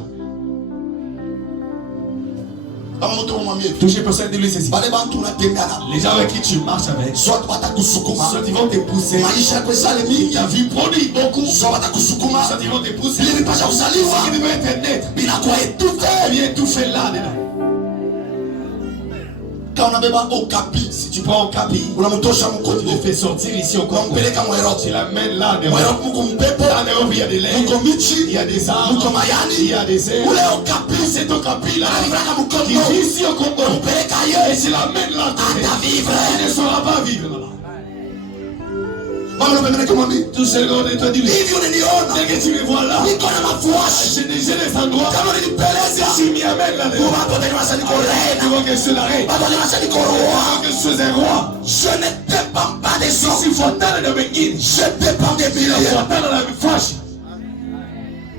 Kama mtu mwambie, Toucher personne de lui ceci. wale bantu unatembea nao, Les gens avec qui tu marches avec, soit watakusukuma, soit ils vont te pousser. maisha yako isale mingi, Ta vie produit beaucoup, soit watakusukuma, soit ils vont te pousser. vile vipasha Ce kuzaliwa qui devait être net, vinakuwa étouffé. bien tout fait là dedans. Kama unabeba okapi, Si tu prends un capi, unamtosha tu mkono, le fais sortir ici au Congo. unampeleka Mweroti. Tu l'amènes là de Mweroti muko mpepo, Dans l'Europe, il y a des laits, muko il michi, y a des arbres, muko il mayani, y a des airs. ule okapi C'est ton capi là anavulaka qui mkongo, vit ici au Congo. unampeleka Et yeye tu l'amènes là, atavivre. il ne saura pas vivre là-bas. Mama unapeleka mwambie, Tout ce qu'on est dit, hivi unaniona dès que tu me vois là, niko na mafuashi, j'ai déjà des endroits. kama unanipeleza Tu m'y amènes là kwa dedans. watu wataniwasa niko Tu reina, vois que je suis la reine. watu wataniwasa niko Tu roi. vois que je suis un roi. Je ne dépends pas des Je autres, suis fontaine de Benguine. je dépends des milliers. Fontaine de la fâche.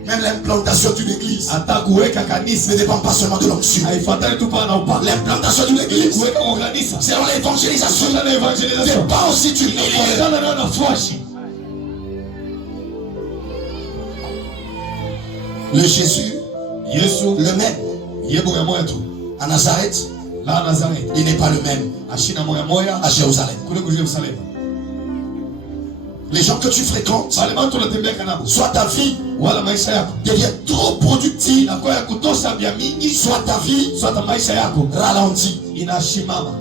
Même l'implantation d'une église Hata kuweka kanisa ne dépend pas seulement de l'onction. haifuatani tu pana upande. L'implantation d'une église, Kuweka kwa kanisa c'est dans l'évangélisation, sio na evangelisation. dépend aussi du millier. Fontaine na nafasi. Le Jésus, Yesu le même, yebo ya moya tu. à Nazareth, La Nazareth. il n'est pas le même Ashina moya moya à Jérusalem. kule ku Jerusalem. Les gens que tu fréquentes, Wale watu wanatembea kanabo. soit ta vie Wala maisha yako devient trop productive, inakuwa ya kutosha vya mingi, soit ta vie swata maisha yako ralentit. inashimama.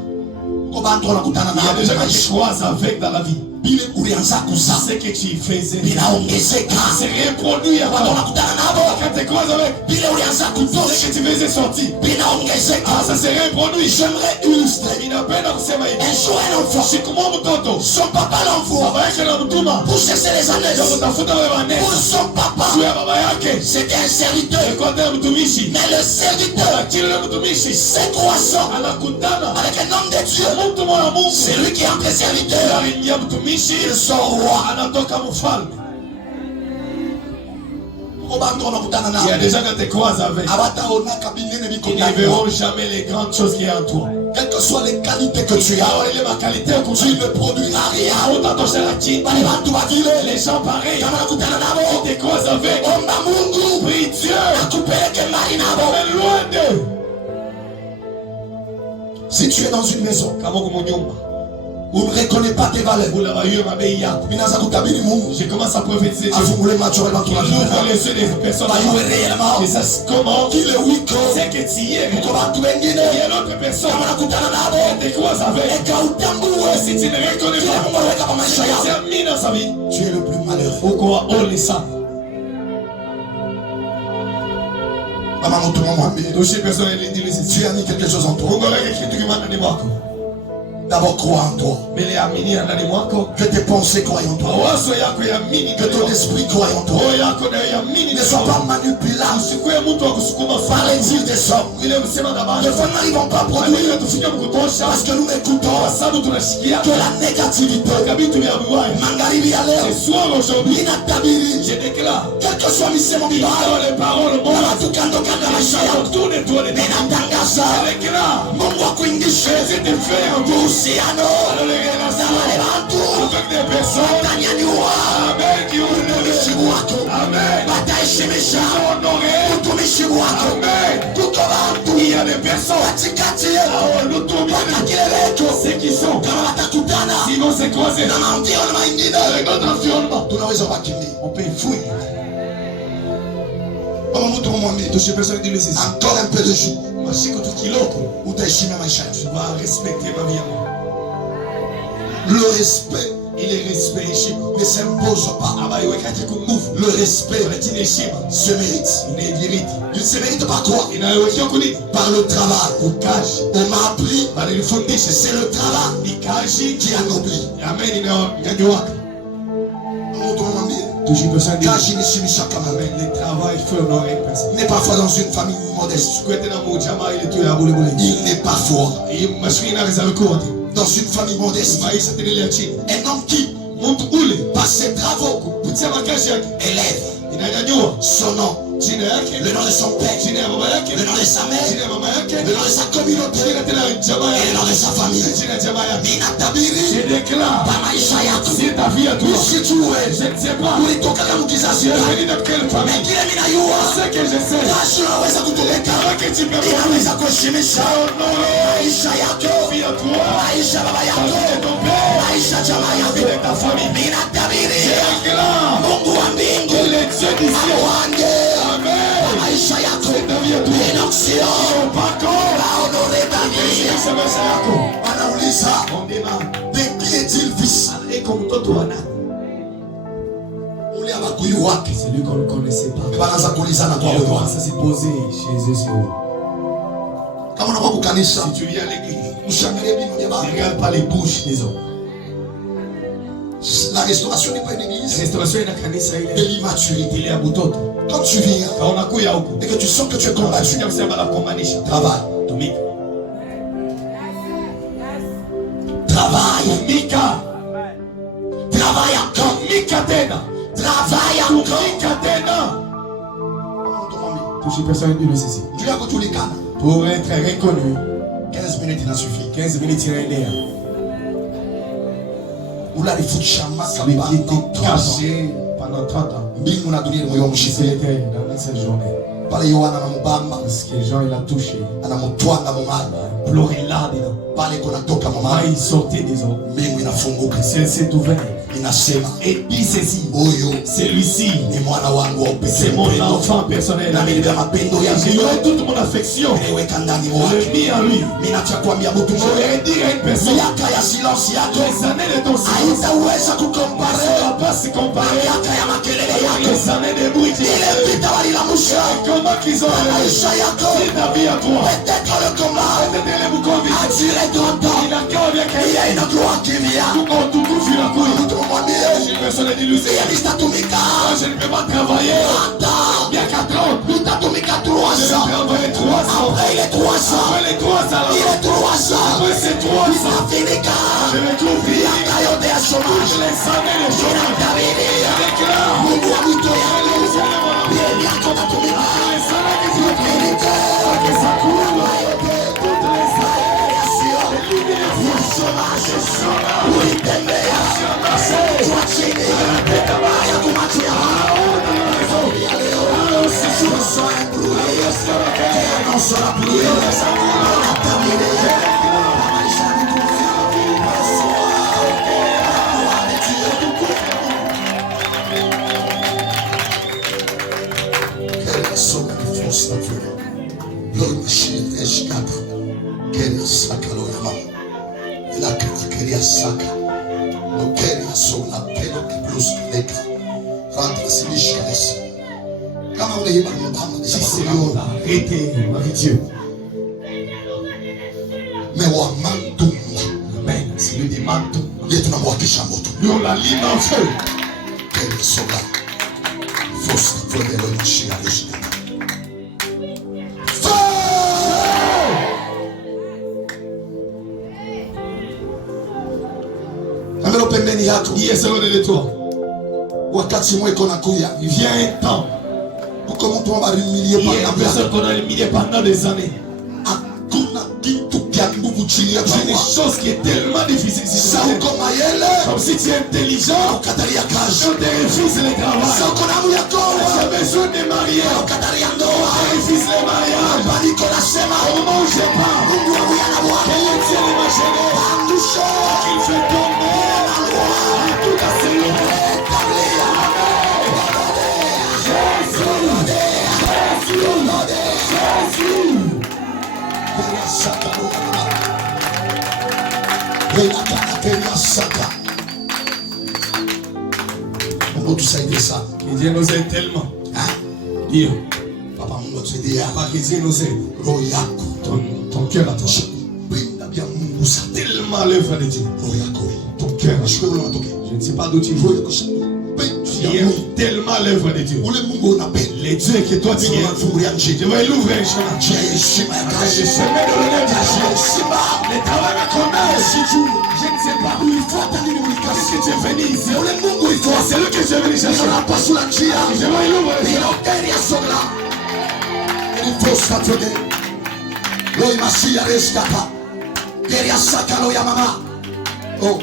Kwa bantu wanakutana Il y a na des gens qui maisha, choisissent avec dans la vie. bile ulianza kuzaa Ce que tu faisais, vinaongezeka. c'est reproduit à Watu toi. wanakutana nabo, Quand tu croises avec, bile ulianza ce kutosha que tu faisais sortir, vinaongezeka. ah, ça se reproduit. J'aimerais illustrer. Inapenda kusema hivi. Un jour un enfant, Siku moja mtoto, son papa l'envoie baba yake anamtuma pour chercher les ya années. kutafuta wewe Pour maneno. son papa, Juu ya baba yake, c'était un serviteur. alikuwa ndiye mtumishi. Mais le serviteur, Lakini yule mtumishi c'est 300 anakutana avec un homme de Dieu. na mtu mwana Mungu. C'est lui qui est entre serviteur. Anaingia mtumishi, Il sort roi. anatoka mfalme. Kwa bantu wanakutana Il y a nabo, des gens qui te croisent avec. hawataonaka binene biko Ils ne ndani yao. verront jamais les grandes choses qu'il y a en toi. Quelles que soient les qualités que tu as, Ile makalite tu kuzi ne produiras rien. utatosha lakini Bale bantu bavile, les gens pareils kama nakutana nabo, qui te croisent avec. omba Mungu Prie Dieu, akupeleke mbali nabo. mais loin d'eux. Si tu es dans une maison Kama uko mnyumba, où on ne reconnaît pas tes valeurs, ula bayue mabei yako. minaanza kutabiri Mungu Je commence à prophétiser Dieu. afungule macho wale bantu Il ouvre wanajua les yeux des personnes. bayue réellement Et ça se comment kile wiko c'est que tu y es. kwa bantu Il y wengine a l'autre personne kama nakutana nabo, qui te croise avec. eka utambue Si tu ne reconnais kile pas, Mungu aliweka kwa maisha c'est yako, mis dans sa vie. tu es le plus malheureux. Pourquoi on les sent? Kama mtu mwambie, Toucher personne et lui dire ceci. tu as mis quelque chose en toi. Mungu aweke kitu kimoja ndani mwako. D'abord crois en toi, Mbele ya amini ndani mwako. que tes pensées croient en toi, Mawazo yako yaamini que ndani ton mwako. esprit croit en toi. Roho yako nayo yaamini Ne ndani sois mwako. pas manipulable Usikuwe mtu wa kusukuma par sana. les dires des hommes. Vile msema na Les bana. femmes n'arrivent pas à Kwa produire nini tufike mkutosha? parce que nous n'écoutons Kwa sababu tunashikia que la négativité. kabitu vya bwana. Magharibi ya leo Ce soir aujourd'hui, inatabiri, je déclare quel que soit misemo qu'il y mibaya a les paroles na bonnes. watu kando kando ya maisha yako, Tourne toi les mains. ninatangaza Je déclare Mungu akuingishe je te fais un beau uhusiano dans les na relations wale watu avec des personnes. watanyanyua Amen. Qui ont utumishi levé. wako, Amen. wataheshimisha Honoré. utumishi wako. Amen. Kuko watu Il y a des personnes katikati yetu nous tombons watakilewetu, ceux qui sont kama watakutana ils vont se croiser na maenvironnement mengine, avec notre environnement. tunaweza wakimbia. On peut fuir. Kama mtu mwambie, Toucher personne dit le ceci. encore un peu de jour, Mashiko tu kiloko. utaheshimia maisha yako. Tu vas respecter ma vie à moi. Le respect Il est respect heshima. ne s'impose pas. Abaiweka nguvu. Le respect Lakini heshima se mérite. inaidhiriti. Il ne se mérite pas quoi? Inayowekewa kunini? Par le travail. Ukaji. On m'a appris, Balilifundisha c'est le travail ni kazi. qui anoblit. Amen inayonyanyuaka. Kama mtu mwambie, Toucher personne dit kazi inaheshimisha kama wewe. Amen. Le travail fait honorer une personne. Il n'est pas fort dans une famille modeste. Kwete na mujama ile tu ya bule bule. Il n'est pas fort Hii mashini inaweza kuwa dans une famille modeste. maisha tena ya chini. Un homme qui par ses travaux, élève son nom, le nom de son père, le nom de sa mère, le nom de sa communauté et le nom de sa famille. Ninatabiri kwa maisha yako usijue ulitoka kama kizazi mengine minayua kazi unaweza kutuleka inaweza kuheshimisha maisha yako, maisha baba yako, maisha jamaa yako. Ninatabiri Mungu wa mbingu awange maisha yako inaksio anauliza de qui est-il fils? Ule abakuyu wake, C'est lui qu'on ne connaissait pas. banaanza kuulizana kwa Il watu. commence à se poser chez eux sur eux. Kama unakuwa kukanisa, Si tu viens à l'église, mshangilie binu ya ne baba. regarde pas les bouches des hommes. La restauration n'est pas une La église restauration est kanisa de ile l'immaturité. ile ya butoto. Quand tu viens Quand unakuya huko, et que tu sens que tu es combattu, unasikia kusema la kumanisha. travaille. Tumika. Travaille. Tumika. Travaille encore. Tumika tena. Travaille encore. Tumika tena. Toucher personne ne le saisit. Tu as que tous les cas. Pour être reconnu, 15 minutes il a suffi. 15 minutes inaendea. Ulalifutisha Celui qui était makabanda 3 ans. caché pendant 30 ans. Mbingu na dunia moyo Il mshike. était dans cette journée. Pale Yohana anambamba, Parce que Jean il a touché. anamtwanga mumana. Pleuré là dedans. Pale kuna toka Quand mumana. il sortait des eaux, Mbingu inafunguka. ciel s'est ouvert. Inasema, Et dit ceci. huyu Celui-ci, ni mwana wangu wa c'est upekee. mon Upendo. enfant personnel. Na mimi ndio mapendo ya J'ai Mungu. donné toute mon affection. Nimeweka ndani Je mwake. l'ai mis en lui. Mimi nachakwambia mtu Je mmoja. vais dire à une personne, Miaka ya silence yako les années de ton silence haitaweza ne kukompare va pas se comparer miaka ya makelele avec yako. les années de bruit. Ile vita walilamusha Comment qu'ils ont maisha yako. réussi ta vie à toi. Peut-être le combat C'était les Bukovi. a duré 30 ans. Il a quand bien Il y a une gloire qui vient. tout compte, tout coup, fil à coup. Mtu mwambie Si personne n'est illusé, nitatumika moi je ne peux pas travailler. hata Bien qu'à 30, nitatumika 3 je vais ans. travailler 3 ans. Après les 3 ans, Après les 3 ans, il est 3 ans. après ces 3 ans, Nitafinika je vais tout finir. miaka yote ya chômage. Les années de chômage. Ninatabiri Déclare. Mungu wa mito yangu Les années de ndiye miaka utatumika. Les années qui sont Nitafinika que ça coule. yote Toutes les années. ya chômage. Ulitembea kwa chini ya kumachia ya leo. Je sens un bruit. On sera plus. Ninatabiri maisha yangu Quelle somme de force naturelle. L'homme chien eshkata. Quelle saka loyama. La queria saka. No queria sola pelo que plus leka. Rentre si bicheres. Kama unaimba mudama Si c'est nisema l'eau, arrêtez avec Dieu. me wa mantumba. Amen. C'est lui des manteaux. Ndiye tunamwakisha moto. Lui, on l'allume en feu. Quelle sola. Force naturelle l'homme chien eshkata. Ambelo pembeni yako. Il est selon de toi. Wakati mweko nakuya. Il vient un temps. Uko mtu wabarimilie Il y a une pana personne qu'on a éliminé pendant des années. hakuna kitu kya nguvu chini ya C'est une jua. chose qui est tellement difficile. Si Sa c'est uko mayele comme si tu es intelligent, ukatalia kazi. on te refuse le Sa travail. uko namu ya Tu as toa besoin de marier, ukatalia on ndoa. te refuse le mariage. Maandiko nasema Au moment où je parle, Mungu wa Bwana Bwana quel est Dieu imaginé angusha qu'il fait tomber tout à ses lois. Mungu tusaidie sana. Que Dieu nous aide tellement. Ah, Dieu, Papa Mungu tusaidie hapa. pas que Dieu nous aide. Roho yako Ton cœur à toi. penda vya Mungu sana. Tellement l'œuvre de Dieu. Roho yako Ton cœur. shukuru unatokea. Je ne sais pas d'où tu Roho viens. yako sana. Penda vya Dieu, Mungu. tellement l'œuvre de Dieu. Les dieux que toi tu es, je vais l'ouvrir. Je mets de l'honneur. Les talents qu'on a, je ne sais pas. Qu'est-ce que tu es venu ici? C'est lui que tu es venu chercher. Je vais l'ouvrir. Oh.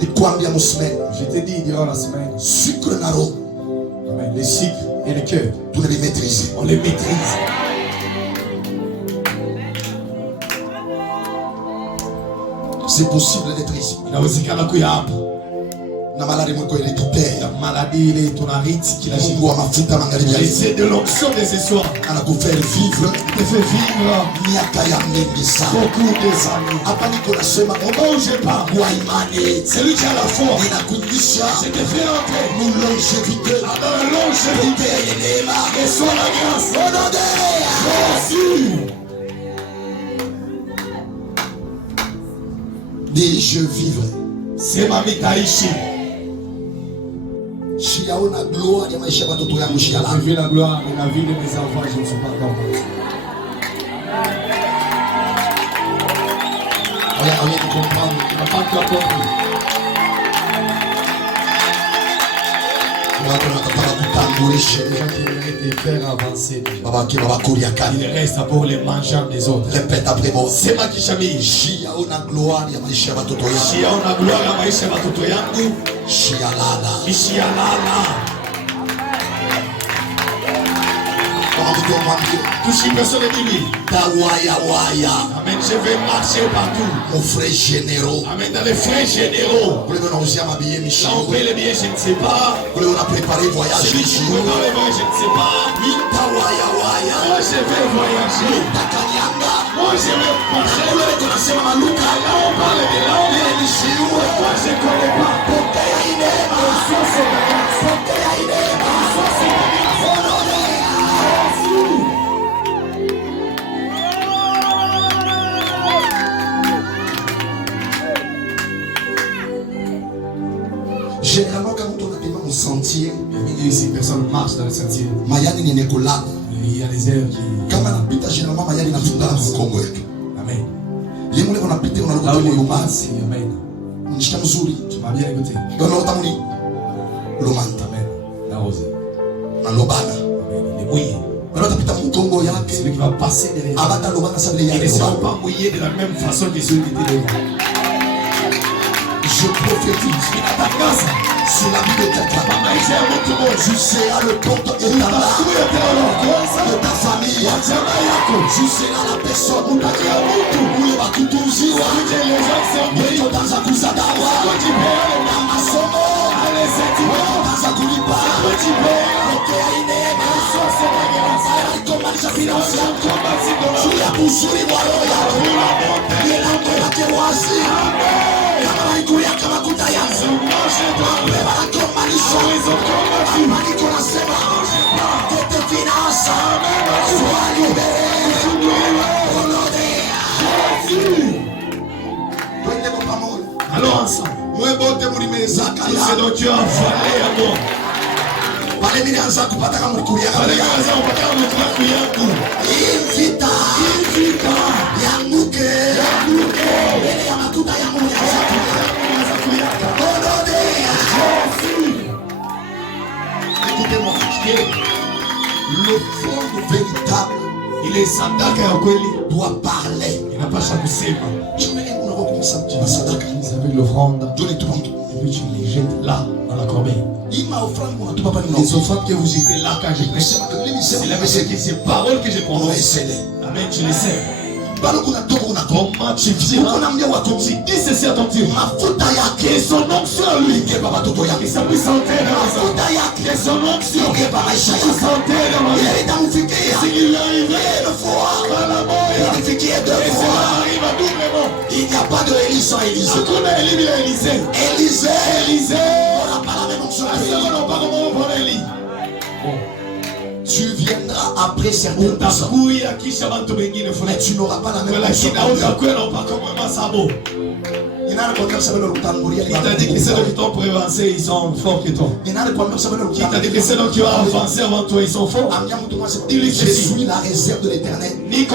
Je t'ai dit durant la semaine, Sucre naro, amen, les sucres et le cœur, tu les maîtrises. on les maîtrise. C'est possible d'être ici. Inawezekana kuya hapa. Na malari mwiko ile kitee. La maladie ile tunariti kila siku. Mungu wa mafuta magharibi ya C'est de l'onction de ce soir. anakufanya vivre Te fait vivre miaka ya mingi sana. beaucoup des années. Hapa niko nasema Au moment où je parle, kwa imani celui qui a la foi, ninakunyisha je te fais entrer nous longévité dans la longévité ya neema et soit la grâce. Jésus. Dis je vivrai. Sema mitaishi. Siyaona gloire ya maisha ya watoto yangu J'ai shialani. vu la gloire et la vie de mes enfants, je ne suis pas encore parti. On vient de comprendre. Tu n'as pas encore compris. Watu wanataka kutambulisha Les gens qui aimeraient te faire avancer, baba ki baba kuria kani. il reste pour les mangeants des autres. Répète après moi. Sema kishamii. Siyaona gloire ya maisha ya watoto yangu. Siyaona gloire ya maisha ya watoto yangu. Shialala. Ishialala. Kama mtu mwambie Touche personne de lui. tawaya waya. Amen. Je vais marcher partout. Mon frère généraux. Amen. Dans les frais généraux. Kule unauzia mabillet Là, on Michel. paye les billets, je ne sais pas. Kule una préparé voyage Celui qui Michel. prépare les billets, je ne sais pas. Tawaya waya. Moi, je vais voyager. Takanyanga. Moi, je vais marcher. Kule tunasema maluka. Là, on parle de langue. Ile ni shiu. Moi, je ne connais pas. Pokea inema. Pokea inema. Généralement quand on a un sentier, Ici, personne marche dans le sentier. mayani ni nekulala. Il y a des heures qui... Kama napita généralement mayani na futala mkongo yake. Amen. Limule unapita Là unaruka où mu les lumani. passe, Amen. Nishika mzuri. Tu m'as bien écouté. Unaruka mu lumani Amen. La rose. na lobana. Amen. Il est mouillé. Unapita mkongo yake. Celui qui va passer derrière. Abata lobana sa vile Il ne yake. sera pas mouillé de la même façon que celui qui était devant. Je prophétise sur la vie de quelqu'un. Tu seras le porte étendard de ta famille. Tu seras la personne où les bakutuziwa wetaanza kuzadawa na masomo wetaanza kulipa pokea inema alikomalisha binafsi yako juu ya uzuri wa roho yako milango yake wazi kama haikuya kama kutayaza mapema alikomalisha amani kunasema tete finasa swali twende kwa pamoja. Allons ensemble. Mwebote mulimezaka Tout ce dont tu as volé à moi. pale mimi naanza kupata kama mlikulia kama Allez, on va faire notre prière. invita yanguke mbele ya matuta yangu yaanza kuyaka ododea. Écoutez-moi, le fond véritable Il est sadaka ya kweli. doit parler. Inapasha kusema. Chumeni unapokumsa sadaka Vous avez l'offrande. joli tu mtu Et puis tu les jettes là, dans la corbeille. ima offrande unatupa pale Les offrandes que vous jetez là quand je prêche. C'est C'est la vérité que ces paroles que je on va prononce. essayer. Amen, tu les sais. Bado kuna toka unakoma. Comment tu viens? Unaambia watu Tu dis ceci à ton Dieu. mafuta yake Que son onction lui. ingebeba watoto Que yake. sa puissance dans Mafuta yake Que son onction. ingeba maisha Que yake. sa dans ma vie. Ile itamfikia Si il arrive une fois, à la mort. ilifikie deux Et fois. cela arrive à doublement. Il n'y a pas de Élie sans Élisée. Ce qu'on a Élie, il a Élisée. Élisée, on n'a pas la même onction que Ça, Élie. on n'a pas comment on prend Élie. Tu viendras après certaines personnes. Mais tu n'auras pas la même personne. Il t'a dit que ceux qui t'ont prévancé, ils sont forts que toi. Il t'a dit que ceux qui ont avancé avant toi, ils sont forts. Je suis la réserve de l'éternel. Une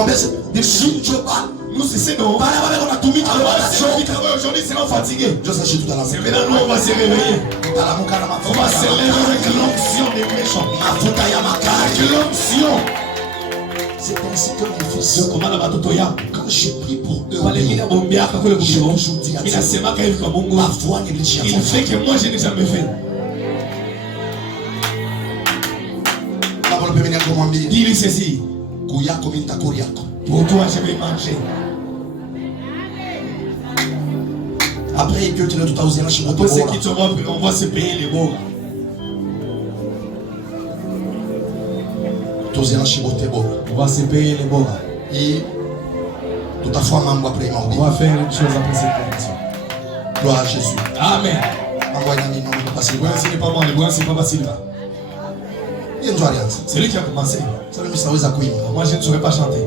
réserve dangereuse. Nous, c'est non. Aujourd'hui, c'est non fatigué. C'est maintenant, nous, on va se réveiller. On va se lever avec l'onction des méchants. Avec l'onction. C'est ainsi que mes fils, quand j'ai pris pour eux, j'ai toujours dit à Dieu, ma foi négligée. Il fait que moi, je n'ai jamais fait. Dis-lui ceci. Pour toi, je vais manger. Après, Dieu te donne tout à vous. Après, c'est qui on va se payer les mots. On va se payer les mots. Et tout à fait, on va faire une chose après cette condition. Gloire à Jésus. Amen. Ce n'est pas moi, le bon, c'est pas facile là. C'est lui qui a commencé. Moi, je ne saurais pas chanter.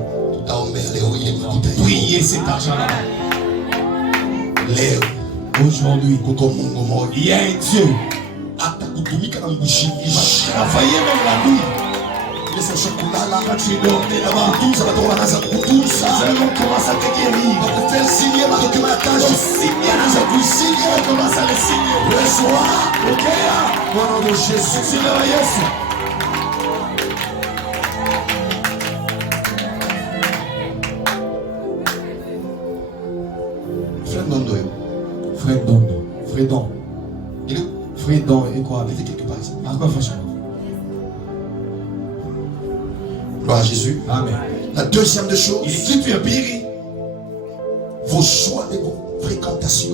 Priez cet argent-là. Aujourd'hui, il y a un Dieu. Il m'a travaillé même la nuit. Quand tu es dormi là-bas, ça va commencer à te guérir. On fait le signer, ma document à tâche. On commence à le signer. Le soir, ok, au nom de Jésus, c'est le Jésus. Fredon et quoi? Il était quelque part ici. À quoi franchement? Gloire à Jésus. Amen. La deuxième des choses, vos choix et vos fréquentations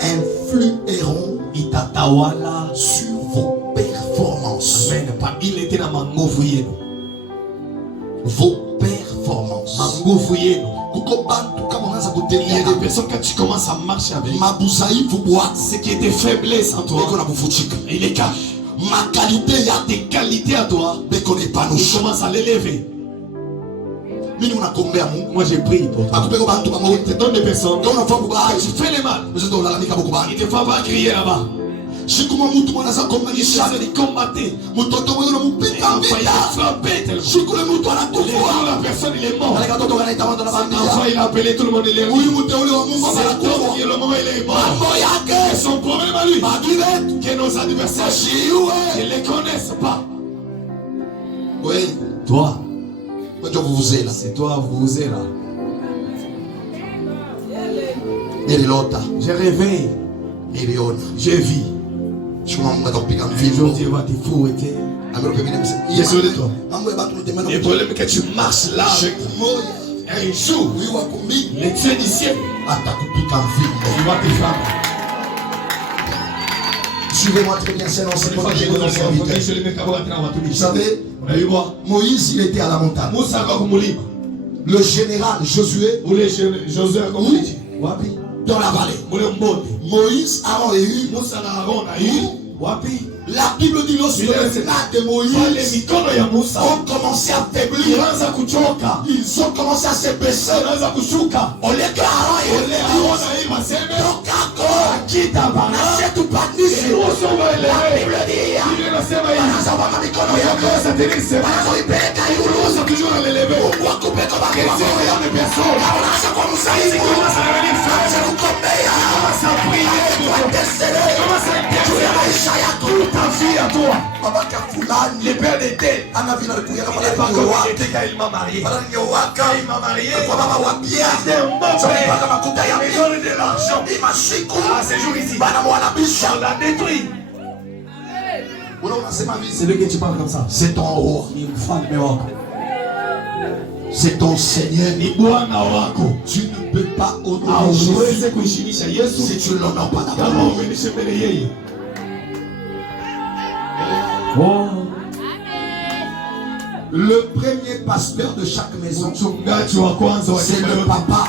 influeront sur vos performances. Amen. Il était dans ma mouvouille. Vos performances. Il y a des personnes quand tu commences à marcher avec ce qui est des faiblesses en toi, il les cache. Ma qualité, il y a des qualités à toi, mais qu'on n'est pas nous. Il commence à l'élever. Moi j'ai prié pour toi. Il te donne des personnes. Tu fais les mal. Il te faut pas crier là-bas. Si comment mutu mwana za komba ni ça de combattre mutoto mwana mupita mpita shukule mutu anakufa la personne il est mort wale katoto kana itamanda na bandi enfin il a appelé tout le monde il est huyu mteule wa Mungu anakufa le moment il est mort mambo yake son problème à lui madrivet que nos adversaires ne les connaissent pas. Oui toi vous êtes là, c'est toi vous êtes là. Je réveille, je vis. Aujourd'hui, va te fouetter. Je suis de toi. Les problèmes que tu marches là, un jour, les dieux du ciel, tu vas te faire. Suivez-moi très bien, c'est l'enseignement que j'ai donné. Vous savez, Moïse, il était à la montagne. Le général Josué, dans la vallée. Moïse, Aaron et Hur, la Bible dit lorsque les mains de Moïse ont commencé à faiblir, ils ont commencé à se baisser. Au lieu que Aaron et Hur les pères d'été, il m'a marié. Il m'a marié. Il donne de l'argent. Ces jours ici, on l'a détruit. C'est lui que tu parles comme ça. C'est ton roi. C'est ton Seigneur. Tu ne peux pas honorer Jésus si tu ne l'honores pas d'abord. Le premier pasteur de chaque maison, c'est le papa.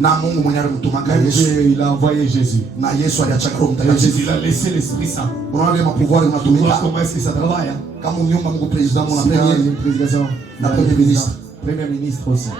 na Mungu mwenye alimtumaka Yesu. Il a envoyé Jésus. Na Yesu aliachaka Roho Et Mtakatifu. Jésus a laissé l'Esprit Saint. Unaona kama pouvoir Tu vois unatumika comment est-ce que ça travaille? kama unyumba Mungu president mon Il y a premier une prédication. La Premier ministre. Premier ministre aussi.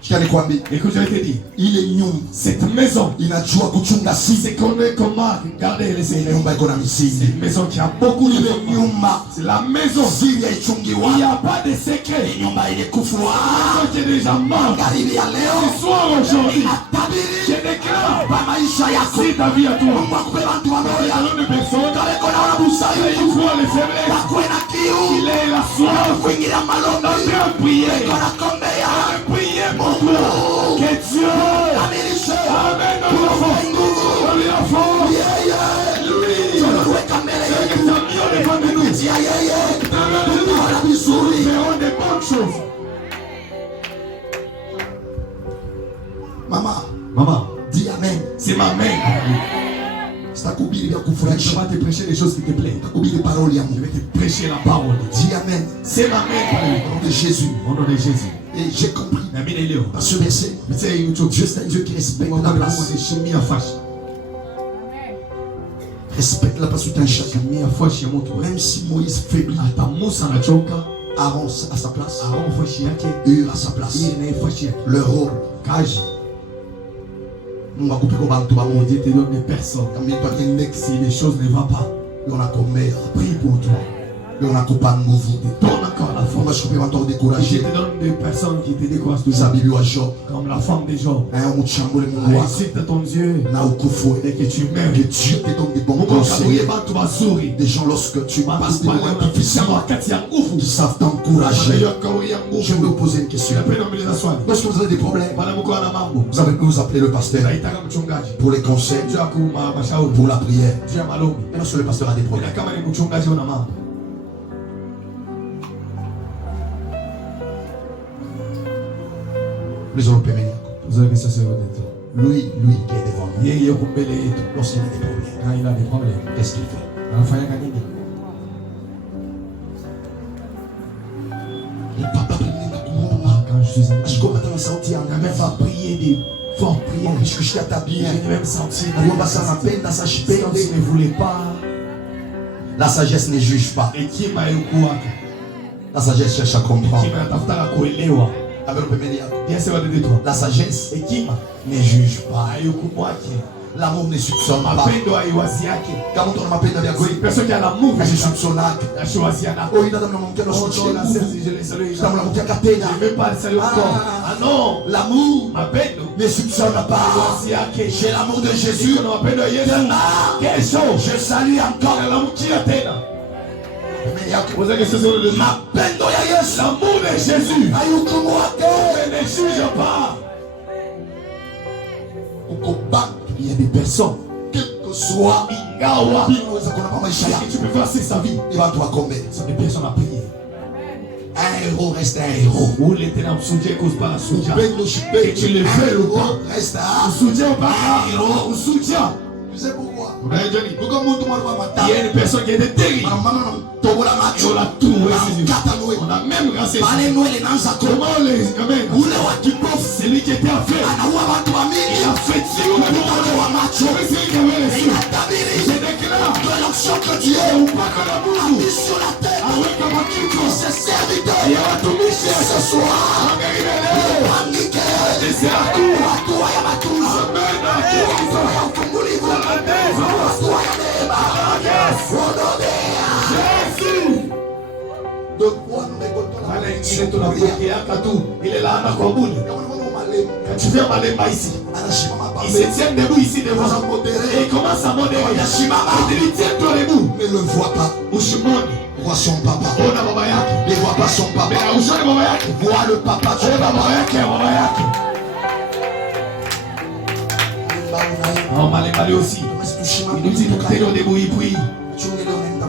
Kia nikwambia Écoute, je vais te dire, ile nyumba cette maison, inajua kuchunga si sisi. c'est connaît comment garder les Ile éléments. nyumba iko na C'est misingi. une maison qui a beaucoup de Ile fondements. nyumba C'est la maison. siri Il n'y haichungiwa. a pas de secret. Nyumba ile kufua. Maison qui est déjà morte. Magharibi ya leo Ce soir aujourd'hui, inatabiri je déclare, kwa maisha yako. si ta vie à toi, Mungu akupe watu wa moyo. talon de personnes, Kale kona wana busara il faut les faiblesses, wakuwe na kiu. il est la soif, Kuingilia malombi. entrer à prier, Kona kombea. prier pour toi, que Dieu, Kamilishe. Amen, nous l'avons, nous l'avons, lui, Tuweka mbele c'est yetu. que ta vie au devant de nous, Kupitia yeye. Tunaona vizuri. ferons des bonnes choses. Mama, Maman, dis amen. c'est ma main. Sitakubiri vya Je kufurahisha. vais te prêcher des choses qui te plaisent. Sitakubiri parole ya Je Mungu. vais te prêcher la parole de Dieu. Dis amen. C'est ma main. Au nom de Jésus. Au nom de Jésus. Et j'ai compris. Na mimi leo. Dans ce verset, Dieu c'est un Dieu qui respecte la place. Respecte la place où tu es un chacun. Même si Moïse faiblit, Aaron à sa place, Hur à sa place. Le rôle. Mungu akupe kwa bantu ba Mungu. Dieu te donne des personnes. Kama toi t'es next, Si les choses ne vont pas, on a commer. prie pour toi. On a coupé nguvu. Donne encore la On va force. choper maintenant Dieu décourager. te donne des personnes qui te découragent Sa toujours. Bible wa Job. Comme la femme de Job. Un mchambule Mungu wako. Récite ton Dieu Na ukufu. et que tu meurs. Que Dieu te donne des bons Mungu conseils. akabuye bantu bazuri. Des gens lorsque tu passes des moments Bantu difficiles, wakati ya nguvu. ils savent t'encourager. Je vais vous poser une question. Napenda kuuliza swali. Lorsque vous avez des problèmes, Bwana mko na mambo. vous avez pu vous appeler le pasteur Naitaka mchungaji. pour les conseils, Juu ya mashauri. pour la prière. Juu ya malombi. Et lorsque le pasteur a des Na problèmes, kama ni mchungaji una mambo. les Européens, Uzuri sasa wewe ndio. lui qui est devant nous, Yeye yuko mbele yetu. lorsqu'il a des problèmes, Na ila ni problème. qu'est-ce qu'il fait? Anafanya nini? Le papa prier kuomba. Quand je suis en Ashiko matana sauti yangu. même pas prier des fortes prières. Nishikishia tabia. J'ai même senti. Aliomba sana penda sa Comme shipende. s'il ne voulait pas. La sagesse ne juge pas. Hekima yuko La sagesse cherche à comprendre. hekima inatafuta kuelewa. Avec le premier yako. Bien c'est de toi. La sagesse Hekima ne juge pas. hayuko wake. L'amour ne soupçonne pas. Mapendo haiwazi yake. Kama mtu anapenda vya C'est kweli, une personne qui a l'amour. asisumpsonake. Ashoaziana. Oh, ina damu mwanamke Oh, anashukuru. la cesse, je les salue. Damu Je mwanamke katena. ne vais pas le saluer encore. Ah non. L'amour Mapendo. ne soupçonne pas. Haiwazi yake. J'ai l'amour de Jésus. Kuna mapendo ya Yesu. Kesho. Je salue encore Anamkia tena. Pembeni yako. Vous avez ce soir de Mapendo ya Yesu. l'amour de Jésus. Hayukumu wake. Ne juge pas. Uko bank. Il y a des personnes. Quel que soit. Ingawa. Unaweza kuona kwa maisha yako. Que tu peux verser sa vie. Ni watu wakombe. Ce sont des personnes à prier. Un héros reste un héros. Où l'éternel soutient cause pas la soutien. Upendo Que tu le un fais ou héros pas. reste un Soutien ou pas. héros. Soutien. Tu sais pourquoi? Unajua nini? Uko mtu mwana wa Il y matata. a une personne qui était terrible. Mama tobola Et macho. on l'a tout réussi. Kata noe. On a même rassé. Maneno ile inaanza kwa Comment les amen. ule wa kipofu Celui qui était affaire. anaua watu wa Il mingi. a fait tirer le Mtoto wa macho. Je Inatabiri déclare. de l'action que Dieu a mis sur la terre. Aweka makichwa. Ses serviteurs. Ya watumishi. Ce soir. Angalia leo. Pangike. Laissez la cour. Hatua ya matunzo. Amen. Hatua ya ufungulivu. Hatua ya neema. Ondolea. Jésus. De quoi nous récoltons la Wale bénédiction ingine pour prier. tunapokeaka tu ile laana kwa buni. Kama unaona malemu. Quand tu fais malemba ici, Anashimama il basi. se tient debout ici devant. Et il commence à monter. Il dit tiens-toi debout. Ne le voit pas. Ushimoni. Voit son papa. Ona baba yake. Ne voit pas son papa. Mais ushoni baba yake. Voit le papa de son Ona baba papa. yake baba yake. Non, malemba lui aussi. Il nous dit de tenir debout et puis.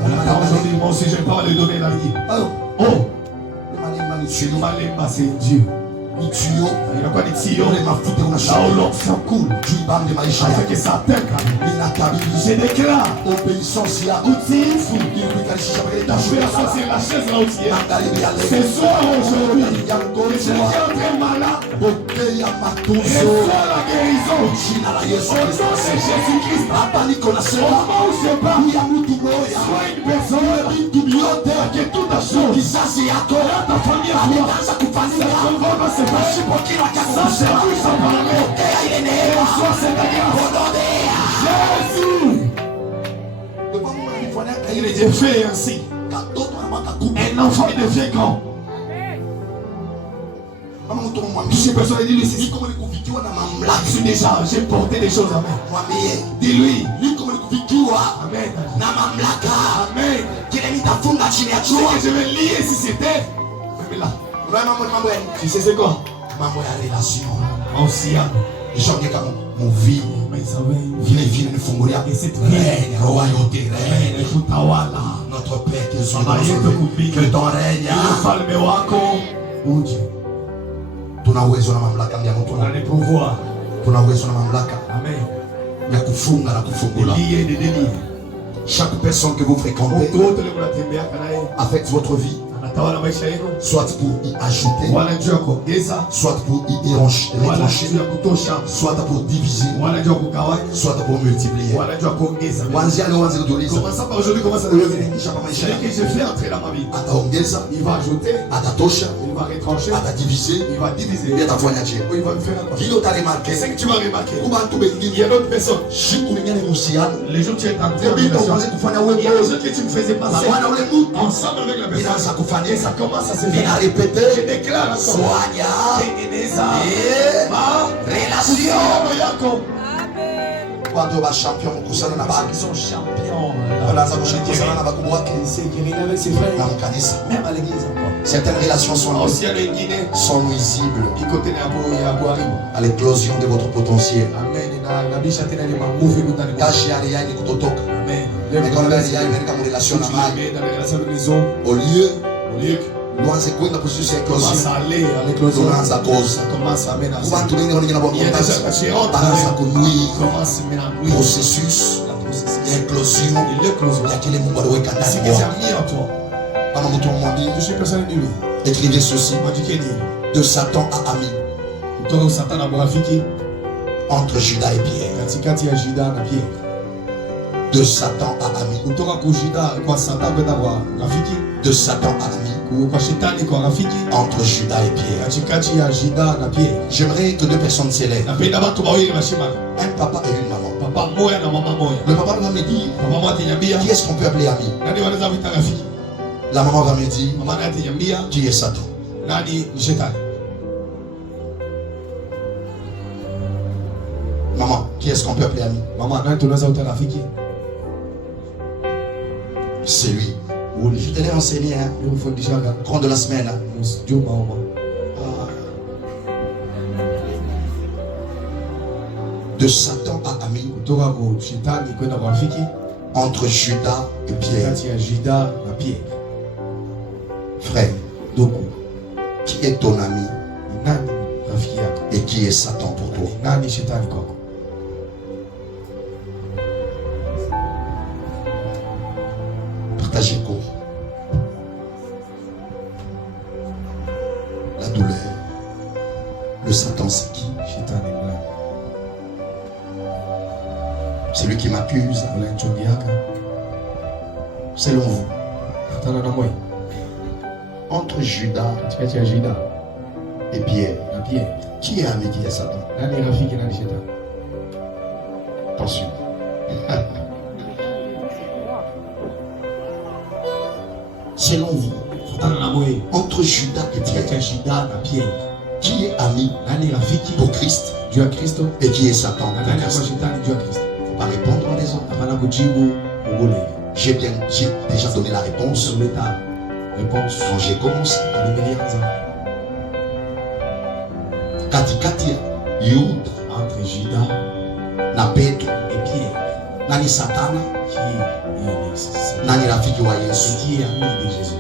La parole dit moi aussi je ne vais pas le donner la vie. Oh. Chez nous malemba c'est Dieu. Nitio. inakuwa ni tio Ule mafuta na unashuka. ulopsa cool Juu ibambe maisha afin yako. que ça t'aide. Ninatabiri. Je déclare Obéissance yako. utiifu Ili kuikalisha mbele ta ya fais Mungu. asseoir la chaise là où tu es. Magharibi ya Ce leo. soir aujourd'hui, Yangonjwa. quelqu'un très malade, Pokea matunzo. reçois la guérison. Jina la Yesu Au nom Kristo. de Jésus-Christ, Hapa niko au nasema moment où je parle, ya mtu moja. sois une personne Vitu vyote que toute ta chose, kizazi yako ta famille à toi, anaanza kufanyika. son corps va se passer. Kila Ça chakula c'est tout sans parler. pokea ile neema. Reçois cette grâce. Jésus, Ndio Mungu ananifanyaka il ile est fait ainsi. katoto na mwaka 10. Un enfant il devient grand. Kama mtu Je mwambie suis personne dit lui, c'est niko nilikufikiwa na mamlaka. je suis déjà, j'ai porté des choses à main. Mwambie Dis-lui, niko nilikufikiwa Amen. na mamlaka. Amen. Kile nitafunga chini ya Ce jua. que je vais lier si c'était, même là. Unaona mambo ya Tu sais c'est quoi? mambo ya relation. Mahusiano. Nishaongea movie Mais ça va. vile vile nifungulia Et cette vie, règne, roho yote règne. kutawala. Notre Père qui est Baba yetu kumbingu. que ton règne. Ufalme wako uje. Tuna uwezo na mamlaka ya mtu. On a les pouvoirs. Tuna uwezo na mamlaka Amen. ya kufunga na kufungula. Des liés, des délits. Chaque personne que vous fréquentez Mtu wote leo unatembea naye affecte votre vie, anatawala maisha yako. soit pour y ajouter, Wala juu ya kuongeza, soit pour y retrancher, wala juu ya kutosha, soit pour diviser, wala juu ya kugawanya, soit pour multiplier. wala juu ya kuongeza. Kuanzia leo anze kutuliza. Commence pas aujourd'hui, commence à Wewe devenir. vinaingisha kwa maisha Celui yako. que je fais entrer dans ma vie, Ataongeza, il va ajouter, atatosha, il va retrancher, atadiviser, il va diviser, ili atafanyaje? ou il va me faire un Vile utaremarke, C'est que tu vas remarquer. kubantu Il wengine y a d'autres personnes. siku nyingine uhusiano Les jours où tu es entré en Ndio relation, uanze kufanya il y a wewe des jours que tu me faisais na passer bwana ule mtu ensemble avec la personne. inaanza Et kufanyika, ça commence à se faire. inarepete Je déclare encore. swanya Tengeneza ma relation. mahusiano yako. Watu wa champion mkusana na Ceux baki qui sont champions. wanaanza kushikiana na bakubwa wake C'est guérir avec ses frères. na mkanisa. Même à l'église encore. Certaines relations Mahusiano mengine sont nuisibles iko tena ya kuharibu. à l'éclosion de votre potentiel. Amen. Inabisha tena ile mamuvi kutani. Kashi yale yani kutotoka. Amen. Mais quand elle y a une comme relation Tu normale, les mets dans les relations de maison. au lieu Au lieu que luanze kwenda processus ya commence éclosion, à aller à l'éclosion. tunaanza kosa. Ça commence à amener Kubantu wengi wanaingia na Il y a déjà caché honte. banaanza kunuia Commence à mélanger processus la processus. ya éclosion Et l'éclosion. ya kile Mungu aliweka C'est ndani que j'ai mwako. mis en toi. Kama mtu mwambie, Je suis personne de lui. écrivez ceci: Andikeni. de Satan à ami, Kutoka Satan na marafiki entre Judas et Pierre. katikati ya Juda na Pierre. De Satan à ami, Kutoka kwa Juda kwa Satan kwenda kwa rafiki. de Satan à ami, Kwa shetani kwa rafiki. entre Judas et Pierre. Katikati ya Juda na Pierre. J'aimerais que deux personnes s'élèvent, Napenda watu wawili mashima. un papa et une maman. Papa moya na mama moya. Le papa va me dire, Papa moya ataniambia qui est-ce qu'on peut appeler ami? nani wanaweza kuita rafiki. La maman va me dire, Mama naye ataniambia qui est Satan? nani ni shetani. Maman, qui est-ce qu'on peut appeler ami? Mama nani tunaweza kuita rafiki. C'est lui. Je te l'ai enseigné, hein, Nilifundishaga au cours de la semaine. Hein. Juma Oma. De Satan à ami, Kutoka kwa shetani kwenda kwa rafiki. entre Judas et Pierre. Kati ya Juda na Pierre. Frère, Ndugu, qui est ton ami ni nani rafiki yako? et qui est Satan pour toi? Ni nani shetani kwako? Partagez court. La douleur. Le Satan, c'est qui? Shetani ni nani? C'est lui qui m'accuse. Unanichungiaka Selon vous, kutana na moyo entre Judas katikati ya Juda et Pierre, na Pierre. qui est ami, qui est Satan? Nani rafiki, nani shetani? Attention. Selon vous, Kutana na moyo entre Judas et katikati Pierre, ya Juda na Pierre. qui est ami Nani rafiki pour Christ juu ya Kristo et qui est Satan na pour nani kwa Christ? shetani juu ya Kristo? Faut pas répondre les autres. Hapana kujibu ugule. J'ai déjà donné la réponse Uleta réponse quand j'ai commencé. nilianza Katikati ya Yuda entre Juda na Petro, et Pierre nani Satana, qui nani rafiki wa Yesu? est ami de Jésus.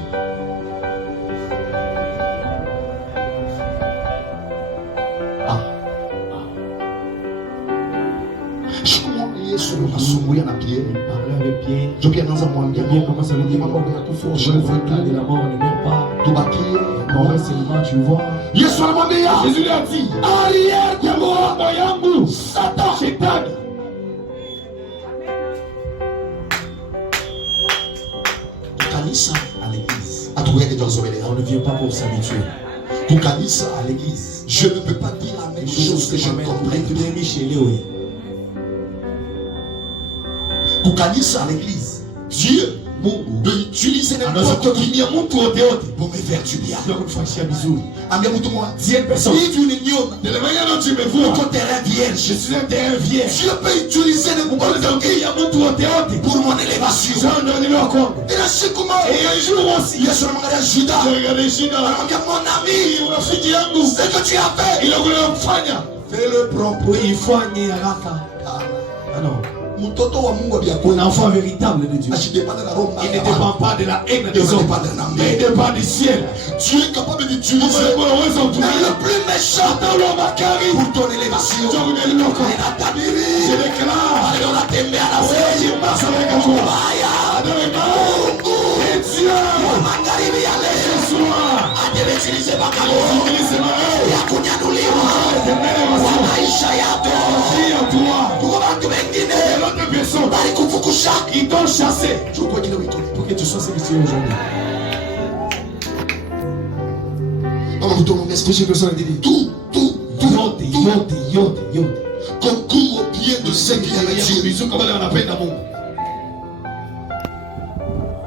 Nasumbuya na Pierre. Parler avec Pierre. Je viens dans un mois. Pierre commence à lui dire, je ne veux pas de la mort, ne même pas. Comment seulement tu vois. Yesu alimwambia, Jésus lui a dit, aliyekuwa roho yangu Satan, shetani. kanisa à l'église. On ne vient pas pour s'habituer. Kanisa à l'église. Je ne peux pas dire la même chose que je comprends. Kanisa à l'église. Dieu peut utiliser n'importe qui pour me faire du bien. Dieu personne. Si tu l'ignores, De la manière dont tu me vois, ton terrain vierge. je suis un terrain vierge. Dieu peut utiliser n'importe qui pour mon élévation. Et là, c'est comment? Et un jour aussi, Il y a seulement regardé Judas. j'ai regardé Judas. Mon ami, Rafiki yangu, ce que tu as fait, il a voulu kufanya. fais-le propre. Il faut aller à Raka. Ah non. Mtoto wa Mungu Un enfant véritable de Dieu. asipende na roho Il ne mbaya. dépend pas de la haine des hommes, mais il dépend du ciel. Dieu est capable d'utiliser Mais le plus méchant pour ton élévation. je Ninatabiri. déclare, Leo natembea na wewe. Mbaya. Mungu. Wa magharibi ya leo. Ataweza makanisa ya kunyanuliwa kwa maisha yako. Kwa watu wengine bali kufukusha. ils t'ont chassé. Chukua kile wito. Pour que tu sois ce que tu es aujourd'hui. Mama mtu mwambie Touche personne et dit tout yote, yote, yote, yote. concourt au bien de ceux qui aiment Dieu. Bisous kama leo anapenda Mungu.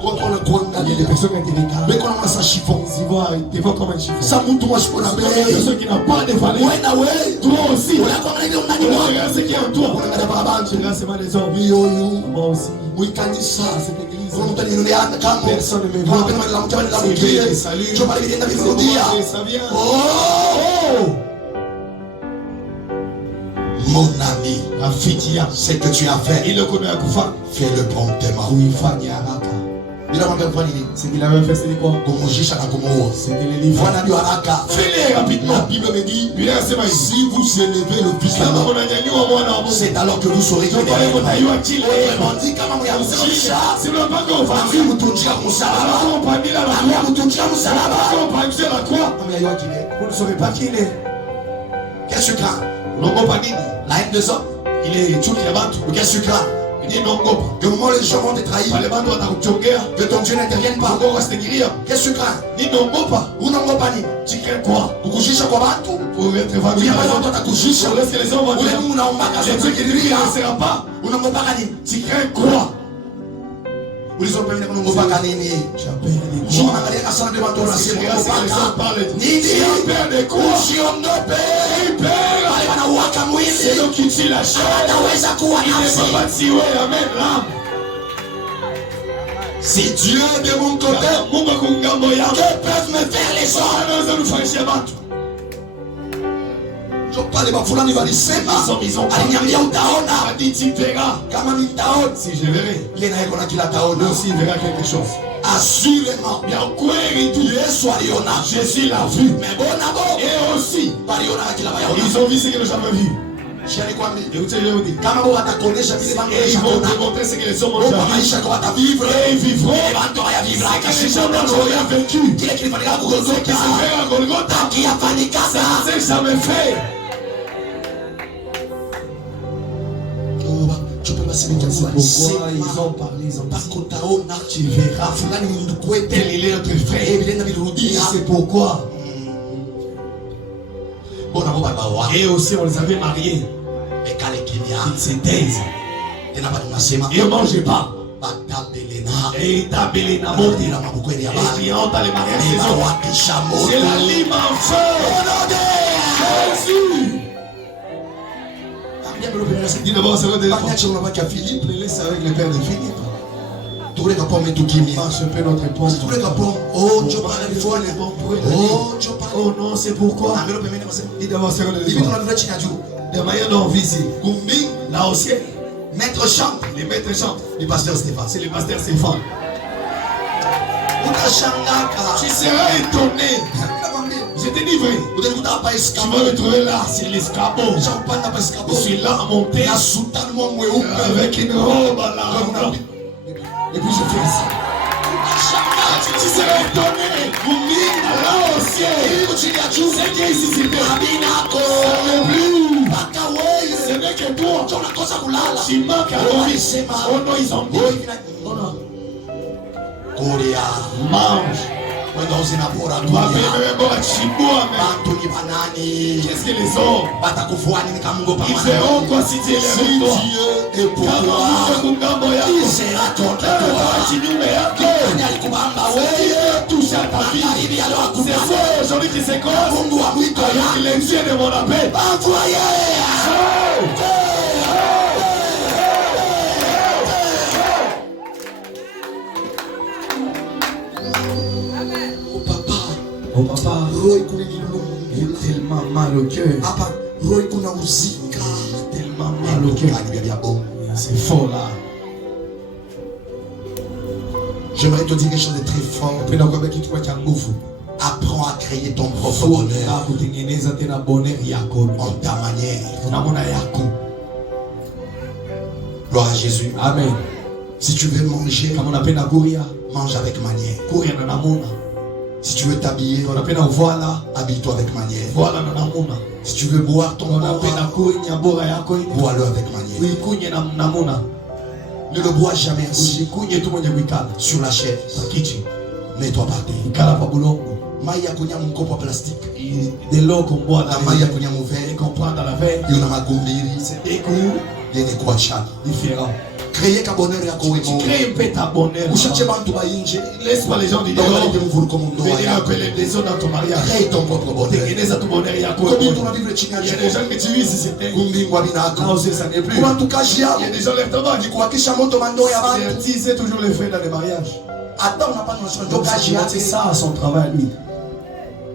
Quand on le croit, Il y a des personnes qui regardent. mais quand on a sa chiffon, Ils voient, ils te voient comme un chiffon. ça monte moi je peux la Il y a des personnes qui n'ont pas de valeur. Ouais, na ouais. Toi aussi. On a comme on a dit, on a dit, Regarde ce qui est en toi. on a dit, barabara, Tu regardes seulement les hommes. Mioyo, Moi aussi. wikanisa, Cette église. on a dit, on a dit, Personne ne me on a voit. dit, on a dit, on a C'est dit, Dieu qui salue. je parle bien C'est de moi la et ça vient. Oh, mon ami, Rafiki ya. ce que tu as fait, Il le connaît à Koufa. fais-le promptement. Kuifanya haraka. Il a manqué quoi, il Ce qu'il avait fait, c'est quoi? Kumujisha na kumuua. C'est que les livres. Voilà du haraka. Fais-les rapidement. La Bible me dit, Biblia inasema hivi, si vous élevez le fils de kama l'homme, unanyanyua mwana wa Mungu, c'est alors que vous saurez que ndio pale mtajua kile Mandi kama muyamzisha, si unapanga ufanye amuyamutunjia kumusalaba, alafu upandila la croix, amuyamutunjia kumusalaba. alafu upandishe la croix, Amuyayua kile. Vous ne saurez pas qui il est. Qu'est-ce que tu crains? unaogopa nini? La haine des hommes. Ile chuki ya watu, Qu'est-ce que tu crains? nini unaogopa? Que au moment où les gens vont te trahir, Pale watu watakuchongea, que ton Dieu n'intervienne pas. Mungu asitaingilia. Qu'est-ce que tu crains? Nini unaogopa? Unaogopa nini? Tu crains quoi? Kukujisha kwa watu? Pour être vendu. Uliambia watu watakujisha. Pour laisser les hommes vont Ule dire, Mungu unaombaka les zote trucs qui ne kidiria. sera pas. Unaogopa nini? Tu crains quoi? Ulizopenda unaogopa nini? Tu as peur de Sio quoi? angalia sana ndio watu wanasema Regarde ce que les hommes unaogopa. parlent. Nini? Tu as peur de quoi? Usiondope. Peur. Wale wanauaka C'est mwili. eux qui tuent la chair. Anaweza kuwa Il ne nafsi. peut pas tuer la même l'âme. Si Dieu est de mon côté, Mungu ako ngambo yako. que peuvent me faire les hommes? Anaweza kufanyisha watu. Pale bafulani walisema, aliniambia utaona. A dit tu verras. Kama nitaona, Si je verrai. ile naye kuna kila Lui taona. aussi il verra quelque chose. Assurément, Bien kweli tu. Yesu aliona. Jésus l'a vu. Mais bona bo, Et aussi, baliona na kila bayaona. ils ont vu ce qu'ils n'ont jamais vu. Shani kwambi, Écoutez, je vous dis. kama bo watakuonesha vile Et bangelisha ils vont kuona. te montrer ce que les hommes ont Bo déjà vu. maisha kwa watavivre. Et ils vivront. Ile bantu hayavivra Ce que les akashinda hommes n'ont ngoja. jamais vécu. Kile kilifanyika Ce qui Golgotha. se fait à Golgotha. Akiyafanyikaga. C'est jamais fait. Tu peux passer avec C'est toi. pourquoi ils ont parlé, ils ont dit. Bakutaona, tu verras. Fulani ni ndugu wetu. Tel il est notre frère. Eh, vile Et navirudia. c'est pourquoi. Bona bo baba wa. Et aussi, on les avait mariés. Ekale kimya. Ils se taisent. Tena bado nasema. Ils ne mangeaient pas. Batabelena. Et tabelé na mort. Ila mabukweli ya Et baba. qui entrent dans les mariages des hommes. Wakisha moto. C'est la lime en feu. Jésus. Dis d'abord, c'est le téléphone. Banyache unabaki ya Philippe. Le laisse avec le père de Philippe. Tuleka pombe tukimya. Marche un peu notre éponge. Tuleka pombe. Oh, njo pale California. Oh, njo pale. Oh non, c'est pourquoi. Ambelo pembeni wasema. Dis d'abord, c'est le Hivi téléphone. tunavivia chini ya juu. De manière non visible. Kumbi, Là au ciel, maître chante. les maîtres chantent. Le pasteur Stéphane. C'est le pasteur Stéphane. Utashangaka. Tu seras étonné. Nakwambia. Je j'étais livré. Tu vas me trouver là, c'est l'escabeau. Je suis là à monter avec une robe à la. Et puis je fais ça. Tu serais étonné. Là au ciel. C'est qui ici c'est ce n'est que toi. Tu manques à l'eau. Oh non, ils ont dit. Mange. Qu'est-ce que les hommes ils verront quoi si tu es avec toi? Il sera contre toi. Touché à ta vie. C'est ça aujourd'hui qui s'écosse avec les yeux de mon appel. Oh papa, j'ai tellement mal au cœur. Tellement mal au cœur. C'est fort là. J'aimerais te dire quelque chose de très fort. Apprends à créer ton propre bonheur en ta manière. Gloire à Jésus. Amen. Si tu veux manger, mange avec manière. Si tu veux t'habiller, habille-toi avec manière. Si tu veux boire ton bois, bois-le avec manière. Ne le bois jamais ainsi sur la chaise. Mets-toi par terre. Maïa kunya mkopo plastique. De l'eau qu'on boit La maïa kunya mauvais. qu'on prend dans la veille, Il y a ma gombiri. c'est des goûts Il y a des quoi chat. différents. Créer ka bonheur ya kowe Tu mo. crées un peu ta bonheur. Uchache bantu ba inje. Laisse pas les gens du Donc dehors allez mvulu comme ndo venir ya. appeler des autres dans ton mariage. Crée ton propre bonheur. Tengeneza tu bonheur yako. Combien tu vas vivre chini ya Il y a des gens que tu vis ici, c'était. kumbingwa Ah, binako. aussi, ça n'est plus. Kwa tukashia. Il y a des gens qui travaillent. Ni kuhakisha moto mando ya C'est bantu. attiser toujours les feux dans les mariages. Hata unapata unasema ndo Donc, kazi c'est yake. ça son travail, lui.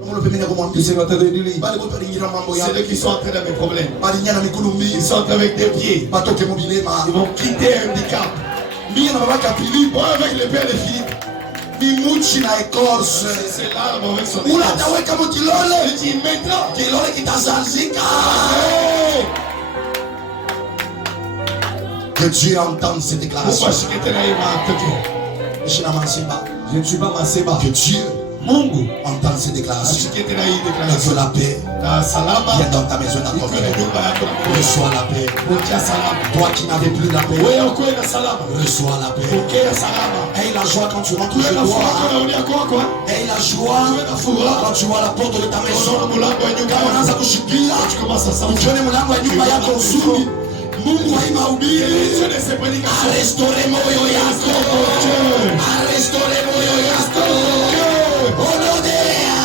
Mbona pemene Tu kumwambia. sais, l'autre de lui. Bali kwa ringira mambo ya. C'est eux qui sont entrés dans mes problèmes. Bali nyana mikulumbi. Ils sont avec des pieds. Batoke mobilema. Ils vont quitter un handicap. Mimi na babaka Philippe. Moi, avec le père de Philippe, Ni muchi na écorce. c'est l'arbre avec son Ula écorce. taweka mukilole. Il dit maintenant, Kilole kitazanzika. Que Dieu entende ces déclarations. pourquoi je suis resté là, il m'a attaqué. Je Je ne suis pas ma seba. Que Dieu Mungu, entende ces je déclarations. suis resté là, il Que déclare. la paix Na salama, vienne dans ta maison, dans ton cœur. Reçois la paix. pokea salama. Toi qui n'avais plus la paix, Wewe uko na salama. reçois la paix. Pokea salama. Aie la joie quand tu rentres Wewe chez na furaha toi. kana unia kwako. Aie la joie quand tu vois la porte de ta maison. Unaona mlango wa nyumba Kama unaanza yako. kushikia, Tu commences à sentir. ukione mlango wa nyumba yako uzuri. Mungu haimahubiri. Dieu ne sait pas dire que Arrestore moyo yako. Arrestore moyo yako. Onodea.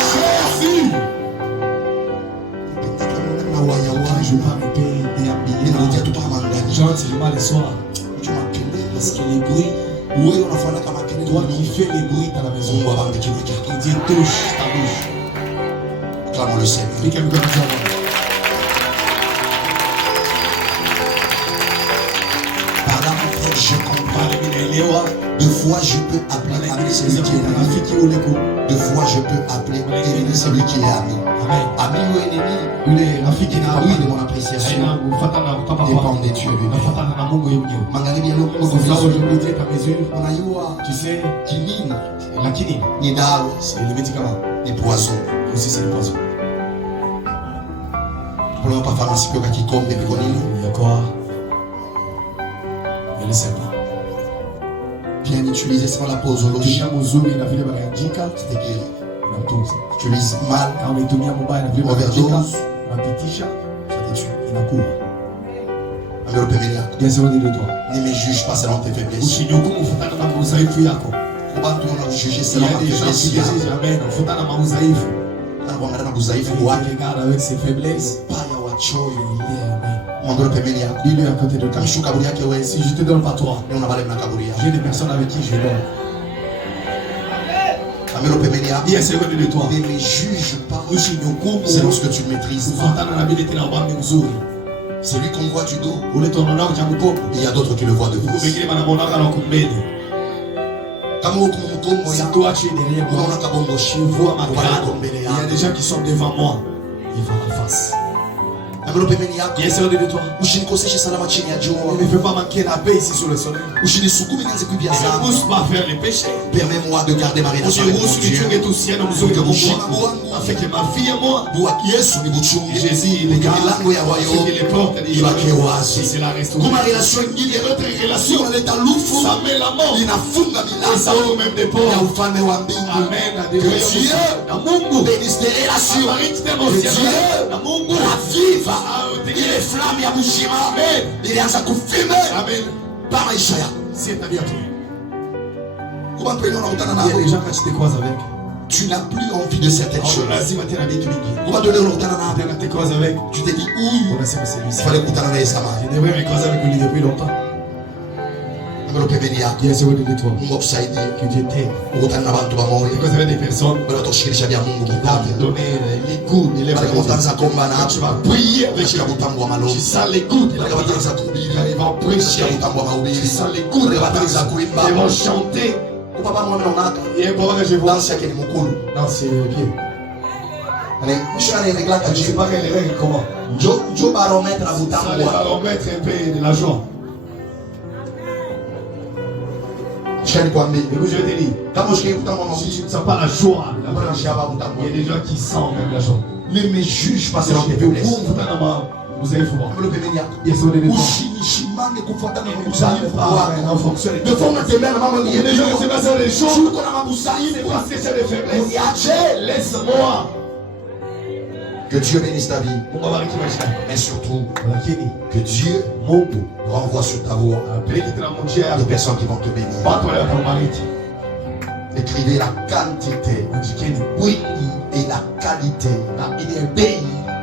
je vais pas me payer des habillés. Ninarudia tu kama ndani. Gentiment le soir. Chuma kelele. Parce que les bruits, Wewe unafanya kama kelele. toi qui fais les bruits dans la maison, Mungu abambe kinywa chako. que Dieu touche ta bouche. Clamons le Seigneur. Puis quelqu'un nous envoie. Par là, mon frère, je comprends. Elewa, Deux fois, je peux appeler ami celui qui est ami. rafiki ule ko. Deux fois, je peux appeler ennemi celui qui est ami. Amen. Ami ou ennemi, Yule rafiki na oui, de huyu mon appréciation aina kufuatana na papa dépend wako. de Dieu lui-même. Nafuatana na Mungu yeye mwenyewe. Magharibi ya leo Mungu C'est ça vizuri. aujourd'hui Dieu t'a mesure. Unajua Tu sais, kinini lakini ni dawa, c'est le médicament. ni poison. Aussi c'est le poison. Kuna hapa pharmacie kwa kikombe biko nini? Il y a quoi? Il y a le serpent. Bien utilisé, c'est pas la posologie. Tumia mzuri na vile wanaandika C'était guéri. inatunza. Utilise mal, Kama umetumia mubaya na vile wanaandika overdose, unapitisha ça te tue. inakuwa. Amero pembeni yako. Bien sûr de toi. Ne me juge pas selon tes faiblesses. Usinihukumu kufuatana na udhaifu yako. Watu wanakujuger Il y selon a ma des gens faiblesse qui yako. disent jamais kufuatana na udhaifu. Na kuangalia na udhaifu Il wake. regarde avec ses faiblesses. Baya wachoyo. Il est Mwambie pembeni yako. il est à côté de toi. Kama shuka kaburi yake wewe, Si je te donne pas toi, leo unabale na kaburi yako. j'ai des personnes avec qui je dors. Amero pembeni yako. Bien sûr de toi. Ne me juge pas Usinihukumu selon ce que tu maîtrises. kufuatana na vile tena ubambi mzuri. C'est lui qu'on voit du dos. Ule tunaona cha mkopo. Il y a d'autres qui le voient de face. Wengine wanamuona kana kumbele. Si toi tu es derrière moi, je vois ma grade. Il y a des gens qui sont devant moi. Ils vont en face. Qui est sur de toi? Ne me fais pas manquer la paix ici sur le soleil. Ne me pousse pas vers les péchés. Permets-moi de garder ma relation avec mon Dieu. Afin que ma fille et moi, et Jésus, il est garde. Il les portes, il va créer. c'est la restauration. Et notre relation, ça met la mort. Et ça ouvre même des portes. Amen. À des royaumes. bénisse tes relations. Que Dieu raviva ile flamme ya mzima ilianza kufime pa maisha yako. C'est ta vie à toi. Comment peut-on unakutana Il y a des nao? gens quand tu te croises avec, Tu n'as plus envie de certaines choses. lazima tena vitu vingi. Comment te unakutana nao? Quand tu te croises avec, Tu te dis huyu unasema celui-ci. fallait kukutana naye zamani. Je devrais me croiser avec lui depuis longtemps. Ngalo pembeni yako. Dieu c'est au-dessus de toi. Mungu akusaidie. Que Dieu t'aide. Ukutana na bantu Tu bamoja. croises avec des personnes Wale watakushikilisha vya Mungu qui vont te kitabu. donner les coups, les lèvres. Wale kama utaanza kuomba na Quand tu vas prier avec katika mtambo wa tu malombi. sens les coups. Wale kama utaanza kuhubiri Ils vont prêcher. katika mtambo wa Tu mahubiri. sens les coups. Wale kama utaanza kuimba. Ils vont chanter. Kwa baba mwana unaona Il y a un moment que je vois. dansi yake ni mkulu. Non, c'est pied. Ani mishana ile glaka Je ne sais jibu. pas quelle règle comment. Jo barometre Ça avutambo. les va remettre un peu de la joie. Shani kwambie. Écoute, je vais te dire. Kama ushikikuta mwana Si tu ne sens pas la joie, la mbona joie, unashaba il y a kutambo. des gens qui sentent même la joie. Ne me juge pas selon tes Vous, faiblesses. vous avez fou. Ngalo pembeni yako. Il y a sur les deux. Ushinishimane kufuatana na Vous mabusani savez pas en fonction de fois unatembea na mama Il y a des gens qui se basent sur les choses. uko na mabusani C'est parce que j'ai des faiblesses. uniache. Laisse-moi. Que Dieu bénisse ta vie. Mungu abariki maisha yako. Mais surtout, Lakini que Dieu Mungu renvoie sur ta voie apeleke tena njia des personnes qui vont te bénir. watu wale watakubariki. Écrivez la quantité, Andikeni oui, et la qualité na ile bei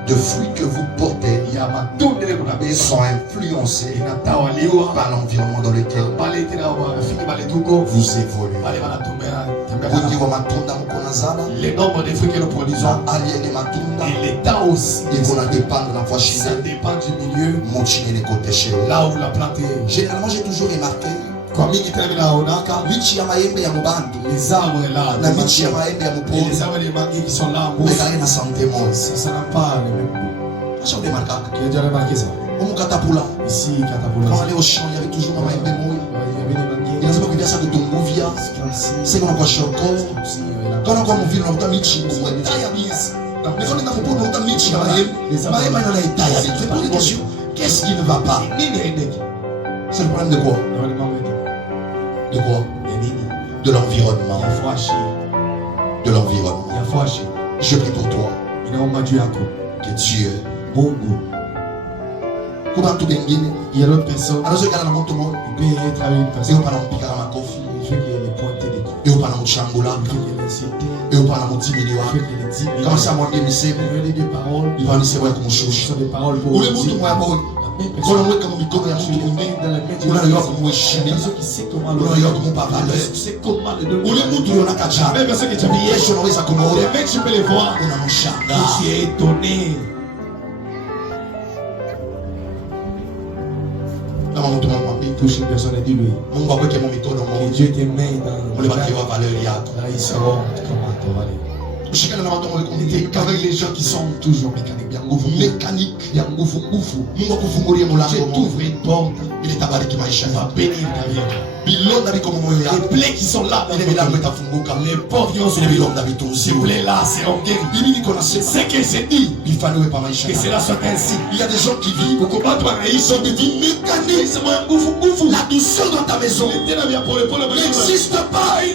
de fruits que vous portez ya matunda ile mnabeba sont influencés inatawaliwa par l'environnement dans lequel pale tena wafiki pale tuko vous évoluez. pale wanatembea Wingi wa matunda mko nazala le nombre de fruits que nous produisons na aliene matunda et l'état aussi iko na dépendre na ça voici dépend du milieu mochine les côtés chez eux. là où la plante est. Généralement, j'ai toujours remarqué Kwa mingi tena naonaka michi ya maembe ya mubandu les arbres là na michi ya maembe ya et mupori les arbres des manguiers qui sont là bekale na santé moja. ça n'a pas le même goût. Acha udemarkaka Tu as déjà remarqué ça? omukatapula Ici, Katapula, kama leo champ il y avait toujours na maembe moja. il y avait des manguiers. Inasema kuivia sa kutunguvia sema kwa shoko kana kwa mvili na utamichi mweta ya bizi na mekoni na mpono na michi ya maembe maembe na itaya je pose une question, qu'est-ce qui ne va pas? C'est le problème de quoi? De quoi? De l'environnement. De l'environnement. Je prie pour toi que Dieu kuba mtu bengine anawezekana na mtu mmoja sio pana mpika kama kofi sio pana mchangula sio pana mtimili wako kama sasa mwambie misemo iva misemo ya kumshusha ule mtu mmoja boy kuna mweka mikono ya mtu mwingine unajua kumheshimu unajua kumpa valeur ule mtu yona kacha Yesu anaweza kumwona unamshangaa kama mtu mwambie Touche une personne et dis-lui Mungu aweke mikono que mmoja Dieu te met dans ule bakiwa valeur yako là ils sauront comment te valer. ushikane na watu N'était qu'avec les gens qui sont toujours mécaniques, bien nguvu, mécanique bien nguvu, nguvu. Mungu akufungulie Dieu mlango t'ouvre une porte, ili tabariki maisha il va yako bénir ta vie. bilonda biko moyo Les yako plaies qui sont là, dans ile ton milango vie, itafunguka les portes qui vont ile s'ouvrir, bilonda ces vitunziwe plaies là seront guéries. hivi niko nasema C'est que c'est dit bifaniwe pa maisha que yako cela soit ainsi. il y a des gens qui vivent Pour combattre ma ils sont des vies mécaniques c'est moi nguvu, nguvu. la douceur dans ta maison Tena bien pour le n'existe pas ni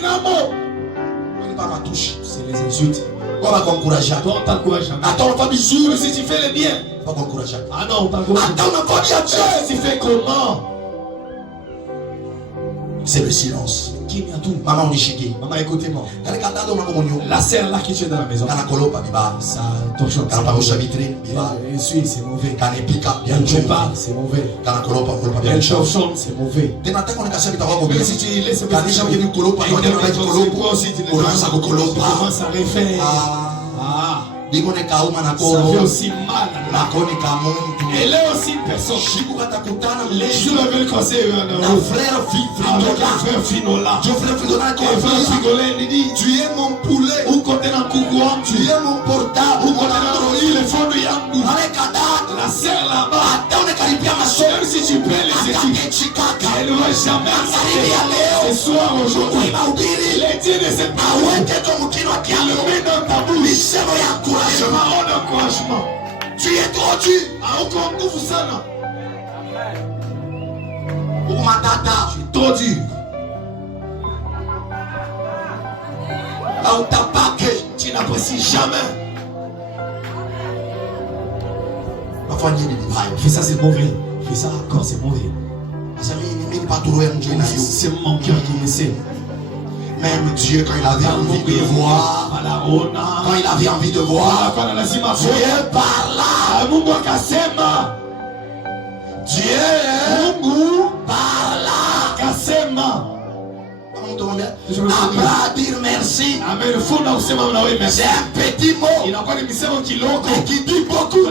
pas ma touche c'est les insultes. on va t'encourager Toi, on t'encourage jamais. attends on va bisous Mais si tu fais le bien, on va t'encourager ah non, on t'encourage. attends on va dire Dieu Tu fais comment? c'est le silence Qui vient tout? maman unishiki Maman, écoutez-moi. kale kadado unako monyo La serre là qui est dans la maison, kana kolopa bibaya ça torchonne. kana parosha vitrine bibaya Elle suit, c'est mauvais. kana epika bien Elle ne chumba pas, c'est mauvais. kana kolopa bien Elle chumba torchonne, c'est mauvais. tena taka nikasema bitakuwa Mais kwa si tu laisses kanisha mwenye kukolopa et kwa nini unaweza toi kukolopa aussi, tu unaanza tu kukolopa commences à refaire. ah Ah, Ça fait aussi mal. Et là aussi une personne. Les jours veulent conseiller un frère Finola. Et frère Finola, il dit, tu es mon poulet. Ou côté dans Koukoua. Tu es mon portable. Ou côté dans le fond de Yambou. La serre là-bas. Même si tu perds les équipes, elle ne va jamais accepter. Ce soir, aujourd'hui, les dieux de cette parole, il le met dans ta bouche. Parole d'encouragement. Tu es trop dur. Aucun nguvu sana. Matata. Tu es trop dur. Tu n'apprécies jamais. Fais ça, c'est mauvais. Fais ça encore, c'est mauvais. C'est mon cœur qui me sait. Même Dieu, quand il avait envie de voir, quand il avait envie de voir, Dieu parla. Dieu parla. Après dire merci, c'est un petit mot, mais qui dit beaucoup.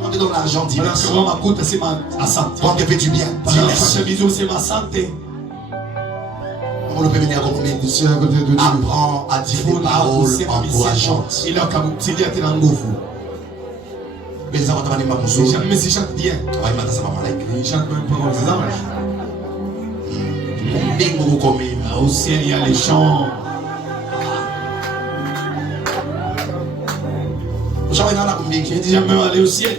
Quand tu donnes l'argent, dis merci. Quand tu fais du bien, dis merci. On le peut venir comme apprends à dire des paroles encourageantes. Au ciel, il y a les chants. J'ai déjà même allé au ciel.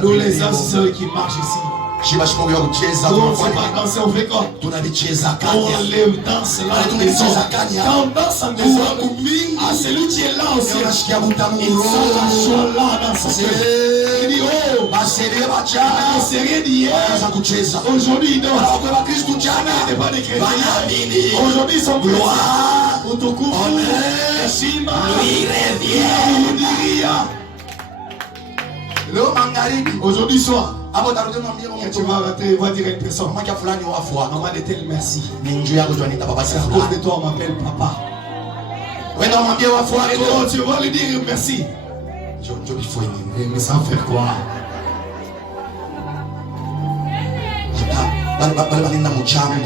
Tous les anges, c'est ceux qui marchent ici. On ne sait pas danser, on fait quoi? On lève, danse là, quand on danse en désordre, celui qui est là aussi, il s'est là dans son cœur. Il dit, oh, c'est rien d'hier. Aujourd'hui, il danse. Il n'est pas des chrétiens. Aujourd'hui, ils sont gloire. Autocouvre, Shima, lui revient. Aujourd'hui soir, tu vas dire à une personne, maman de tel merci. C'est à cause de toi, on m'appelle papa. Tu vas lui dire merci. Mais ça fait quoi?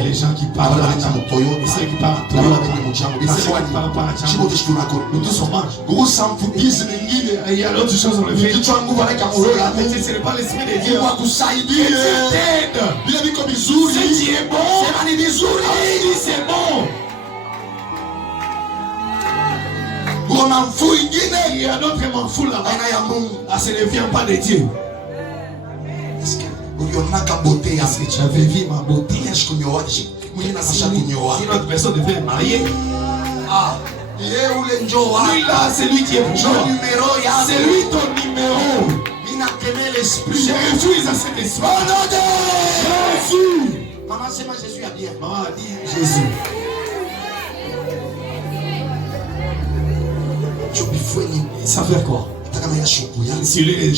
Les gens qui parlent, ceux qui parlent, nous tous on mange. Il y a l'autre chose on le fait. Ce n'est pas l'esprit de Dieu. Ce qui est bon, c'est bon. Il y a d'autres qui m'en foutent là-bas. Ça ne vient pas de Dieu. Est-ce que tu avais vu ma beauté? Si notre personne devait marier, lui là, c'est lui qui est pour toi. C'est lui ton numéro. Je refuse à cet esprit. Jésus. Maman a dit Jésus. Ça fait quoi? Si lui est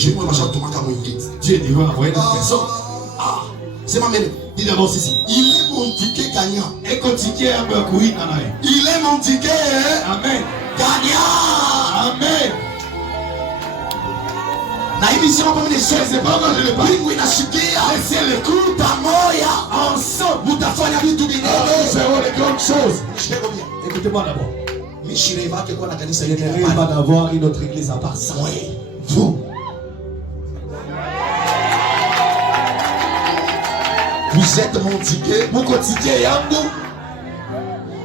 Dieu devait envoyer une personne. C'est ma mère. Dis d'abord ceci. Il est mon ticket gagnant. Et quand ticket a un coup, il est mon ticket Amen. Gagnant. Amen. C'est pas moi je le parle. C'est le coup d'amour ensemble. Nous ferons les grandes choses. Écoutez-moi d'abord. Il va d'avoir une autre église à part ça. Vous. Vous êtes mon ticket. Mon ticket Yambo.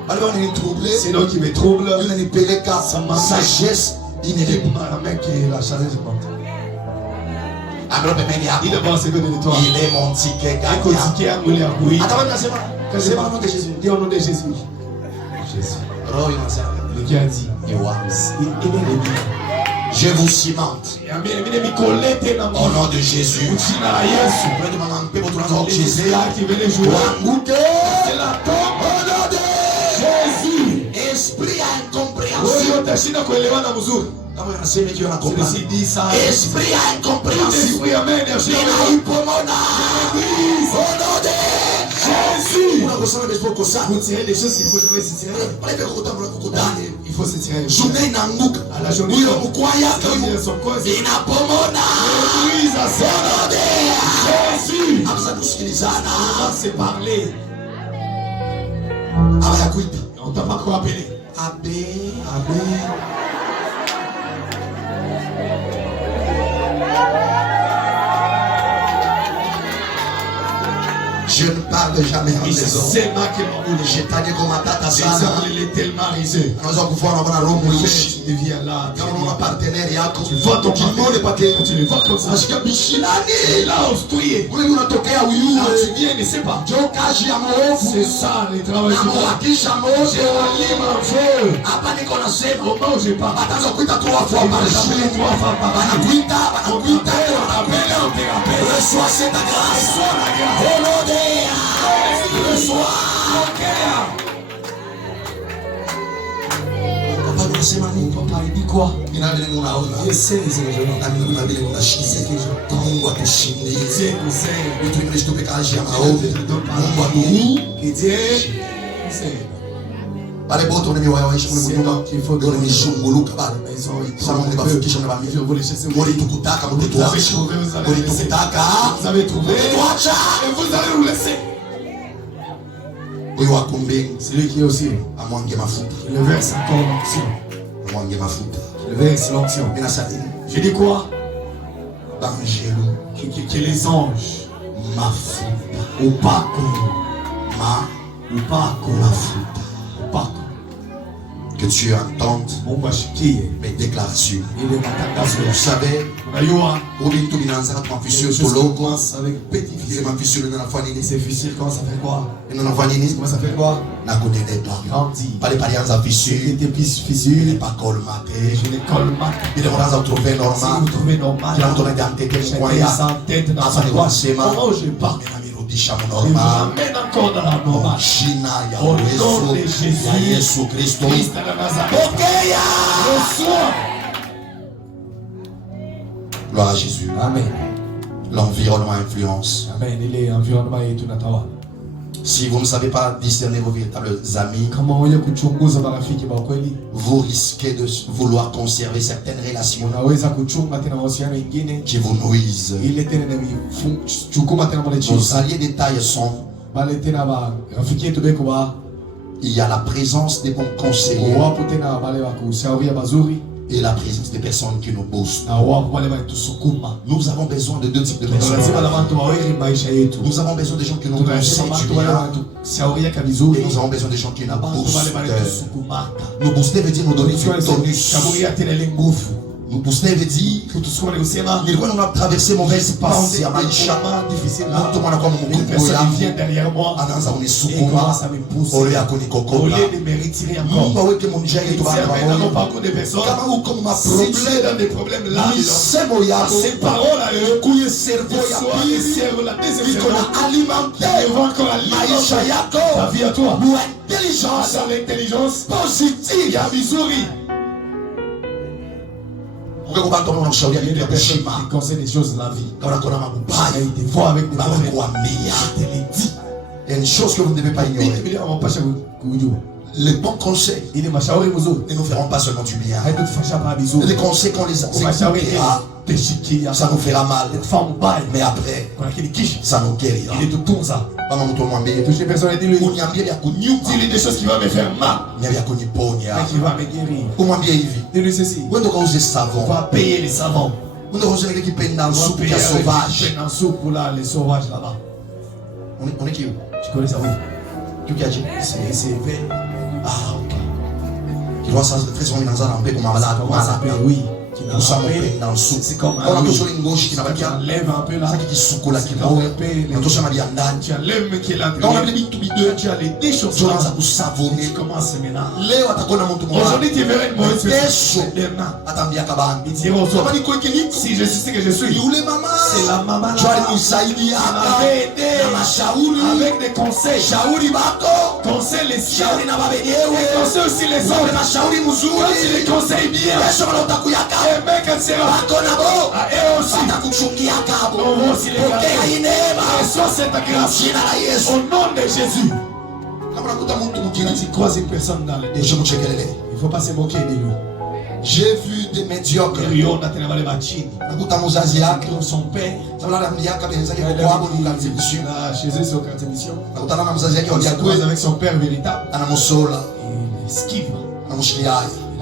Alors on est troublé. C'est l'homme qui me trouble. Il est pelé car sa sagesse inélevée. La sagesse porte. Il est mon ticket gagnant. C'est pas le nom de Jésus. Dis au nom de Jésus. Jésus. Le qui a dit. Je vous cimente. Au nom de Jésus. C'est la tombe. Au nom de Jésus. Esprit incompréhensible. Esprit incompréhensible. Au nom de Jésus. Vous tirez des choses qu'il faut jamais se tirer. Il faut se tirer. À la journée, son cause. Jésus. On s'est parlé. On t'a pas encore appelé. Abbé. Je ne parle jamais en désordre. Shetani komatata sana. Il est tellement risé. Unaweza kufuana bwana roho mwishi. Tu deviens là. Kama unaona partenaire yako. Tu vois ton Kimone pake. Tu le vois comme ça. Ashika bishilani. Là, obstrué. Ule unatokea uyuwe. Là, tu viens, ne sais pas. Jo kaji ya maovu. C'est ça, les travailleurs. Na muhakisha moto. Je rallume un feu. Hapa niko nasema. Au moment où je parle. Bataanza kuita 3 fois par jour. 3 fois par jour. Banakuita. On te rappelle. Reçois cette grâce. Reçois la grâce. Olodea. Reçois. Papa unasema nini? Papa, il dit quoi? Ina vile unaona. Je sais les événements. Na mimi na vile unashikilia. Mungu atushindie. Dieu nous aide. Vitu vingine vitupe kazi ya maombi. Mungu atuhurumie. Que Dieu nous aide. Wale bote waishi kule mnyumba ndio nimeshunguluka bale. Sasa Mungu nibafikisha na bamia. Mori tukutaka mtoto wako. Mori tukutaka. Vous avez trouvé. Tuacha. Et vous allez nous laisser. Huyo wako mbingu. Celui qui est aussi. Amwange mafuta. Le verse encore l'onction. Amwange mafuta. Le verse l'onction. Je dis quoi? Bangelo. Que les anges. Mafuta. Upako. Upako mafuta. Upako. Que tu entendes mes déclarations. Vous savez, Robin Tubinanza, ma fissure pour l'eau, avec petit fils, ma fissure dans la famille. Ces fissures, comment ça fait quoi? Et dans la famille, comment ça fait quoi? n'a connaît les dents. Grandi. Pas les pariens à fissure. Des fissures. Il n'est pas colmaté. Je les colmate. Il est vraiment trouvé normal. Si vous trouvez normal. Il a tourné dans tête et sans tête dans sa voix. Comment je parle? Je vous ramène encore dans la normale. Au nom de Jésus Christ de Nazareth. Reçois. Gloire à Jésus. Amen. L'environnement influence. Amen. Il est environnement et tout natawala. Si vous ne savez pas discerner vos véritables amis, vous risquez de vouloir conserver certaines relations qui vous nuisent. Vos alliés de taille sont. Il y a la présence des bons conseillers et la présence des personnes qui nous boostent. Nous avons besoin de deux types de personnes. Nous avons besoin de gens qui nous conseillent et nous avons besoin de gens qui nous boostent. Nous booster veut dire nous donner du tonus. Nous booster veut dire nous avons traversé mauvaise passe à Maïcha. Nous avons comme une personne qui vient derrière moi et commence à me pousser au lieu de me retirer encore. Nous parcours des personnes. Si tu es dans des problèmes là, ces paroles à eux, le cerveau, la deuxième ils vont encore alimenter ta vie à toi. L'intelligence positive, il y a Missouri. Qui conseille des choses de la vie. Il te voit avec des problèmes. Il y a une chose que vous ne devez pas ignorer. Les bons conseils ne nous feront pas seulement du bien. Les conseils qu'on les a, ça nous fera mal. Mais après, ça nous guérira. Toucher personne et dis-lui. Dis-lui des choses qui vont me faire mal. Mais qui va me guérir. Dis-lui ceci. On va payer les savons. On va payer dans le soupe là, les sauvages là-bas. On est qui? Tu connais ça, oui? C'est vrai. Ah, ok. Qui doit s'en faire son dans un peu comme un malade. Oui. Nous sommes dans le soupe. C'est comme un peu sur une gauche qui n'a pas enlève un peu là. Qui soukou là qui mouille. Nous sommes allés en Dan. Tu enlèves mais qui est là. On a mis tout bideux. Tu as les deux choses. Tu as pour savonner. Tu commences maintenant. Léo atakona mtu mmoja. Aujourd'hui tu verras une mauvaise personne. Atambia kabani. Il dira aux autres. Si je sais ce que je suis. Yule mama. C'est la maman là. Tu as nisaidia. M'avait aidé. Avec des conseils. Shauri bako. Conseil les siens. Shauri na babedewe. Conseil aussi les autres. Na shauri mzuri. Si les conseils bien. Kesho na utakuyaka. Et mec sera. Et aussi. Atakuchungia kabo. On va aussi les garder. Pokea hii neema. Reçois cette grâce. Jina la Yesu. Au nom de Jésus. Quand tu croises une personne dans le je déjeuner, me check elle. il ne faut pas se moquer de lui. J'ai vu des médiocres. Son père, chez eux, c'est au quartier mission. Il croise avec son père véritable. Il esquive.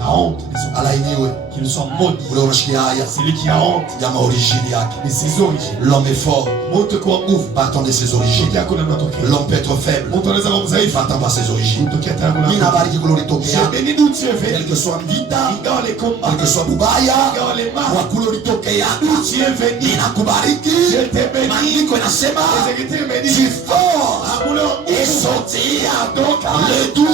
Il a honte de son père. Qu'il soit maudit. C'est lui qui a honte de ses origines. L'homme est fort, Montre quoi move. partant de ses origines. L'homme peut être faible, partant par ses origines. J'ai béni d'où tu es Quel venu. que soit Vita, Dans les combats, quel que soit Bubaya, dans les mains, tu es venu. je t'ai béni. Maandiko inasema Les Écritures me disent, tu fort et sortir le doux.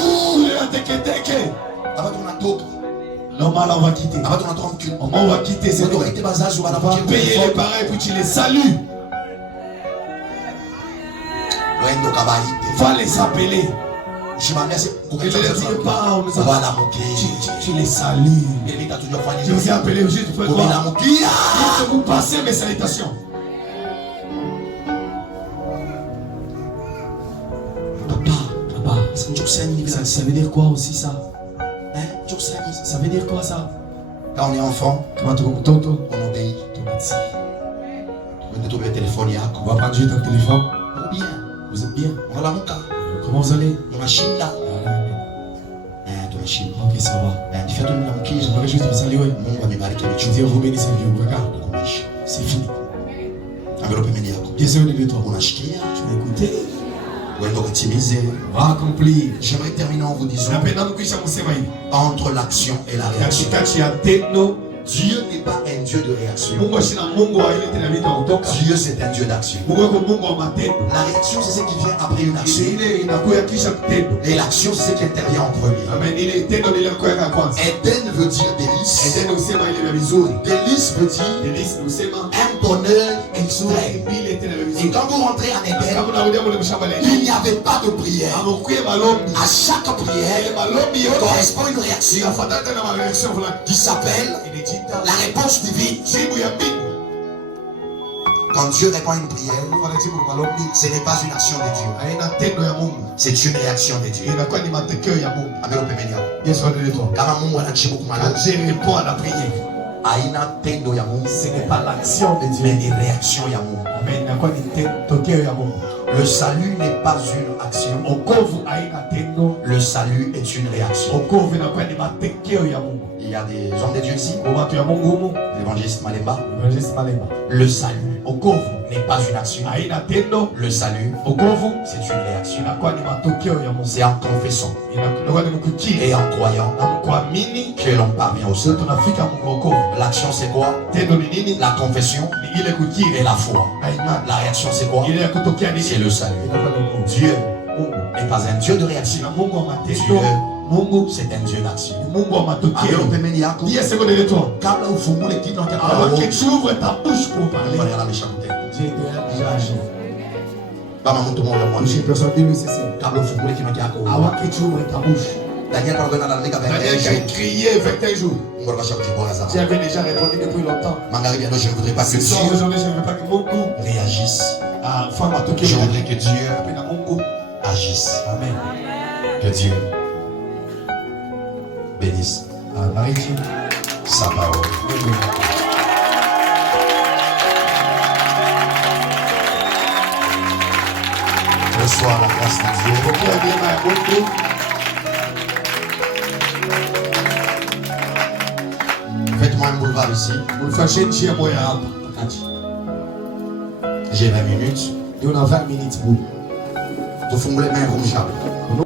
normal, on va quitter. On va quitter ces gens. On va payer les pareils puis tu les salues. Va les appeler. Ne les dis pas, on nous a... tu les salues. Je vous ai appelé juste pour voir. Vous passez mes salutations. Papa, ça veut dire quoi aussi ça? Ça veut dire quoi ça? Quand on est enfant, Comment tu comprends? on obéit. On va téléphone, On va prendre juste un téléphone. bien. Vous êtes bien? On va la muka. Comment vous allez? Tunashinda. Ok, ça va. Ndifia tunamkisha. J'aimerais juste vous saluer. Mungu amebariki Je dis, michuo. vous bénissez Dieu. Regarde, Kuishi. c'est fini. Angalau pembeni yako. Bien sûr, de toi. Unashikia. Tu vas écouter. Uende ukatimize. On va accomplir. J'aimerais terminer en vous disant Napenda mkwisha kusema hivi. entre l'action et la réaction. Katikati ya tendo, Dieu n'est pas un Dieu de réaction. Mungu ashina Mungu wa ile tena vitu kutoka. Dieu c'est un Dieu d'action. Mungu wako Mungu wa matendo. La réaction c'est ce qui vient après une action. Ile inakuwa kisha tendo. Et l'action c'est ce qui intervient en premier. Amen. Ile tendo ile inakuwa ya kwanza. Eden veut dire délice. Eden usema ile ya vizuri. Délice veut dire Delisi usema un bonheur extrême. ile tena ya Et vizuri. quand vous rentrez en Eden, Kama unarudia mule mshamba il leo. n'y avait pas de prière. Amokwe malombi. À chaque prière, Malombi yote correspond une réaction inafuatana na mareaction fulani. qui s'appelle Inajiita la réponse divine. jibu ya mbingu. Quand Dieu répond à une prière, Wanajibu malombi. ce n'est pas une action de Dieu, Haina tendo ya Mungu. c'est une réaction de Dieu. Inakuwa ni matokeo ya Mungu. Amelo pembeni yako. Yesu adeletoa. Kama Mungu anajibu kwa Quand maombi, Dieu répond à la prière, haina tendo ya Mungu, ce n'est pas l'action de mais Dieu, ni réaction ya Mungu. mais inakuwa ni tokeo ya Mungu. Le salut n'est pas une action, Wokovu haina tendo, le salut est une réaction. wokovu inakuwa ni matokeo ya Mungu. Il y a des hommes de Dieu ici, Kwa watu ya Mungu humu, l'évangéliste Malemba. Evangelist Malema. Le salut Wokovu n'est pas une action, haina tendo, le salut wokovu c'est une réaction. inakuwa ni matokeo ya Mungu. C'est en confessant Inakuwa ni mkukiri et en croyant na mkuamini que l'on parvient au sio salut. tunafika Mungu wokovu. L'action c'est quoi? Tendo ni nini? La confession Ni ile kukiri et la foi. na imani. La réaction c'est quoi? Ile ya kutokea ni C'est nini? le salut. Inakuwa ni wokovu. Dieu Mungu n'est pas un Dieu de réaction, sina Mungu wa matendo. Dieu Mungu c'est un Dieu d'action. ni Mungu wa Angelo matokeo. pembeni yako, Ndiye sekunde letu. kabla ufungule kinywa chako Avant que tu ouvres ta bouche pour parler, Mungu anamisha kutenda. Dieu déjà agi. Kama mtu mmoja J'ai mwambie, personne de lui, c'est ça. kabla ufungule kinywa chako. Avant que tu ouvres ta bouche. Daniel alikuwa analalamika Daniel qui a 21 jours. crié 21 jours. Mungu alikuwa kujibu Tu zamani. avais déjà répondu depuis longtemps. Magharibi alors je ne voudrais pas que Ce soir, Dieu aujourd'hui, je ne veux pas que Mungu réagisse. femme atoke. Je voudrais que Dieu na Mungu. agisse. Amen. Que Dieu bénisse Bariki. sa parole. Reçois la grâce de Dieu. Pokea neema ya Mungu. Faites-moi un boulevard ici. Unifanyie njia moja hapa kati. J'ai 20 minutes. Ndio na 20 minutes bu. Tufungule main rouge hapa.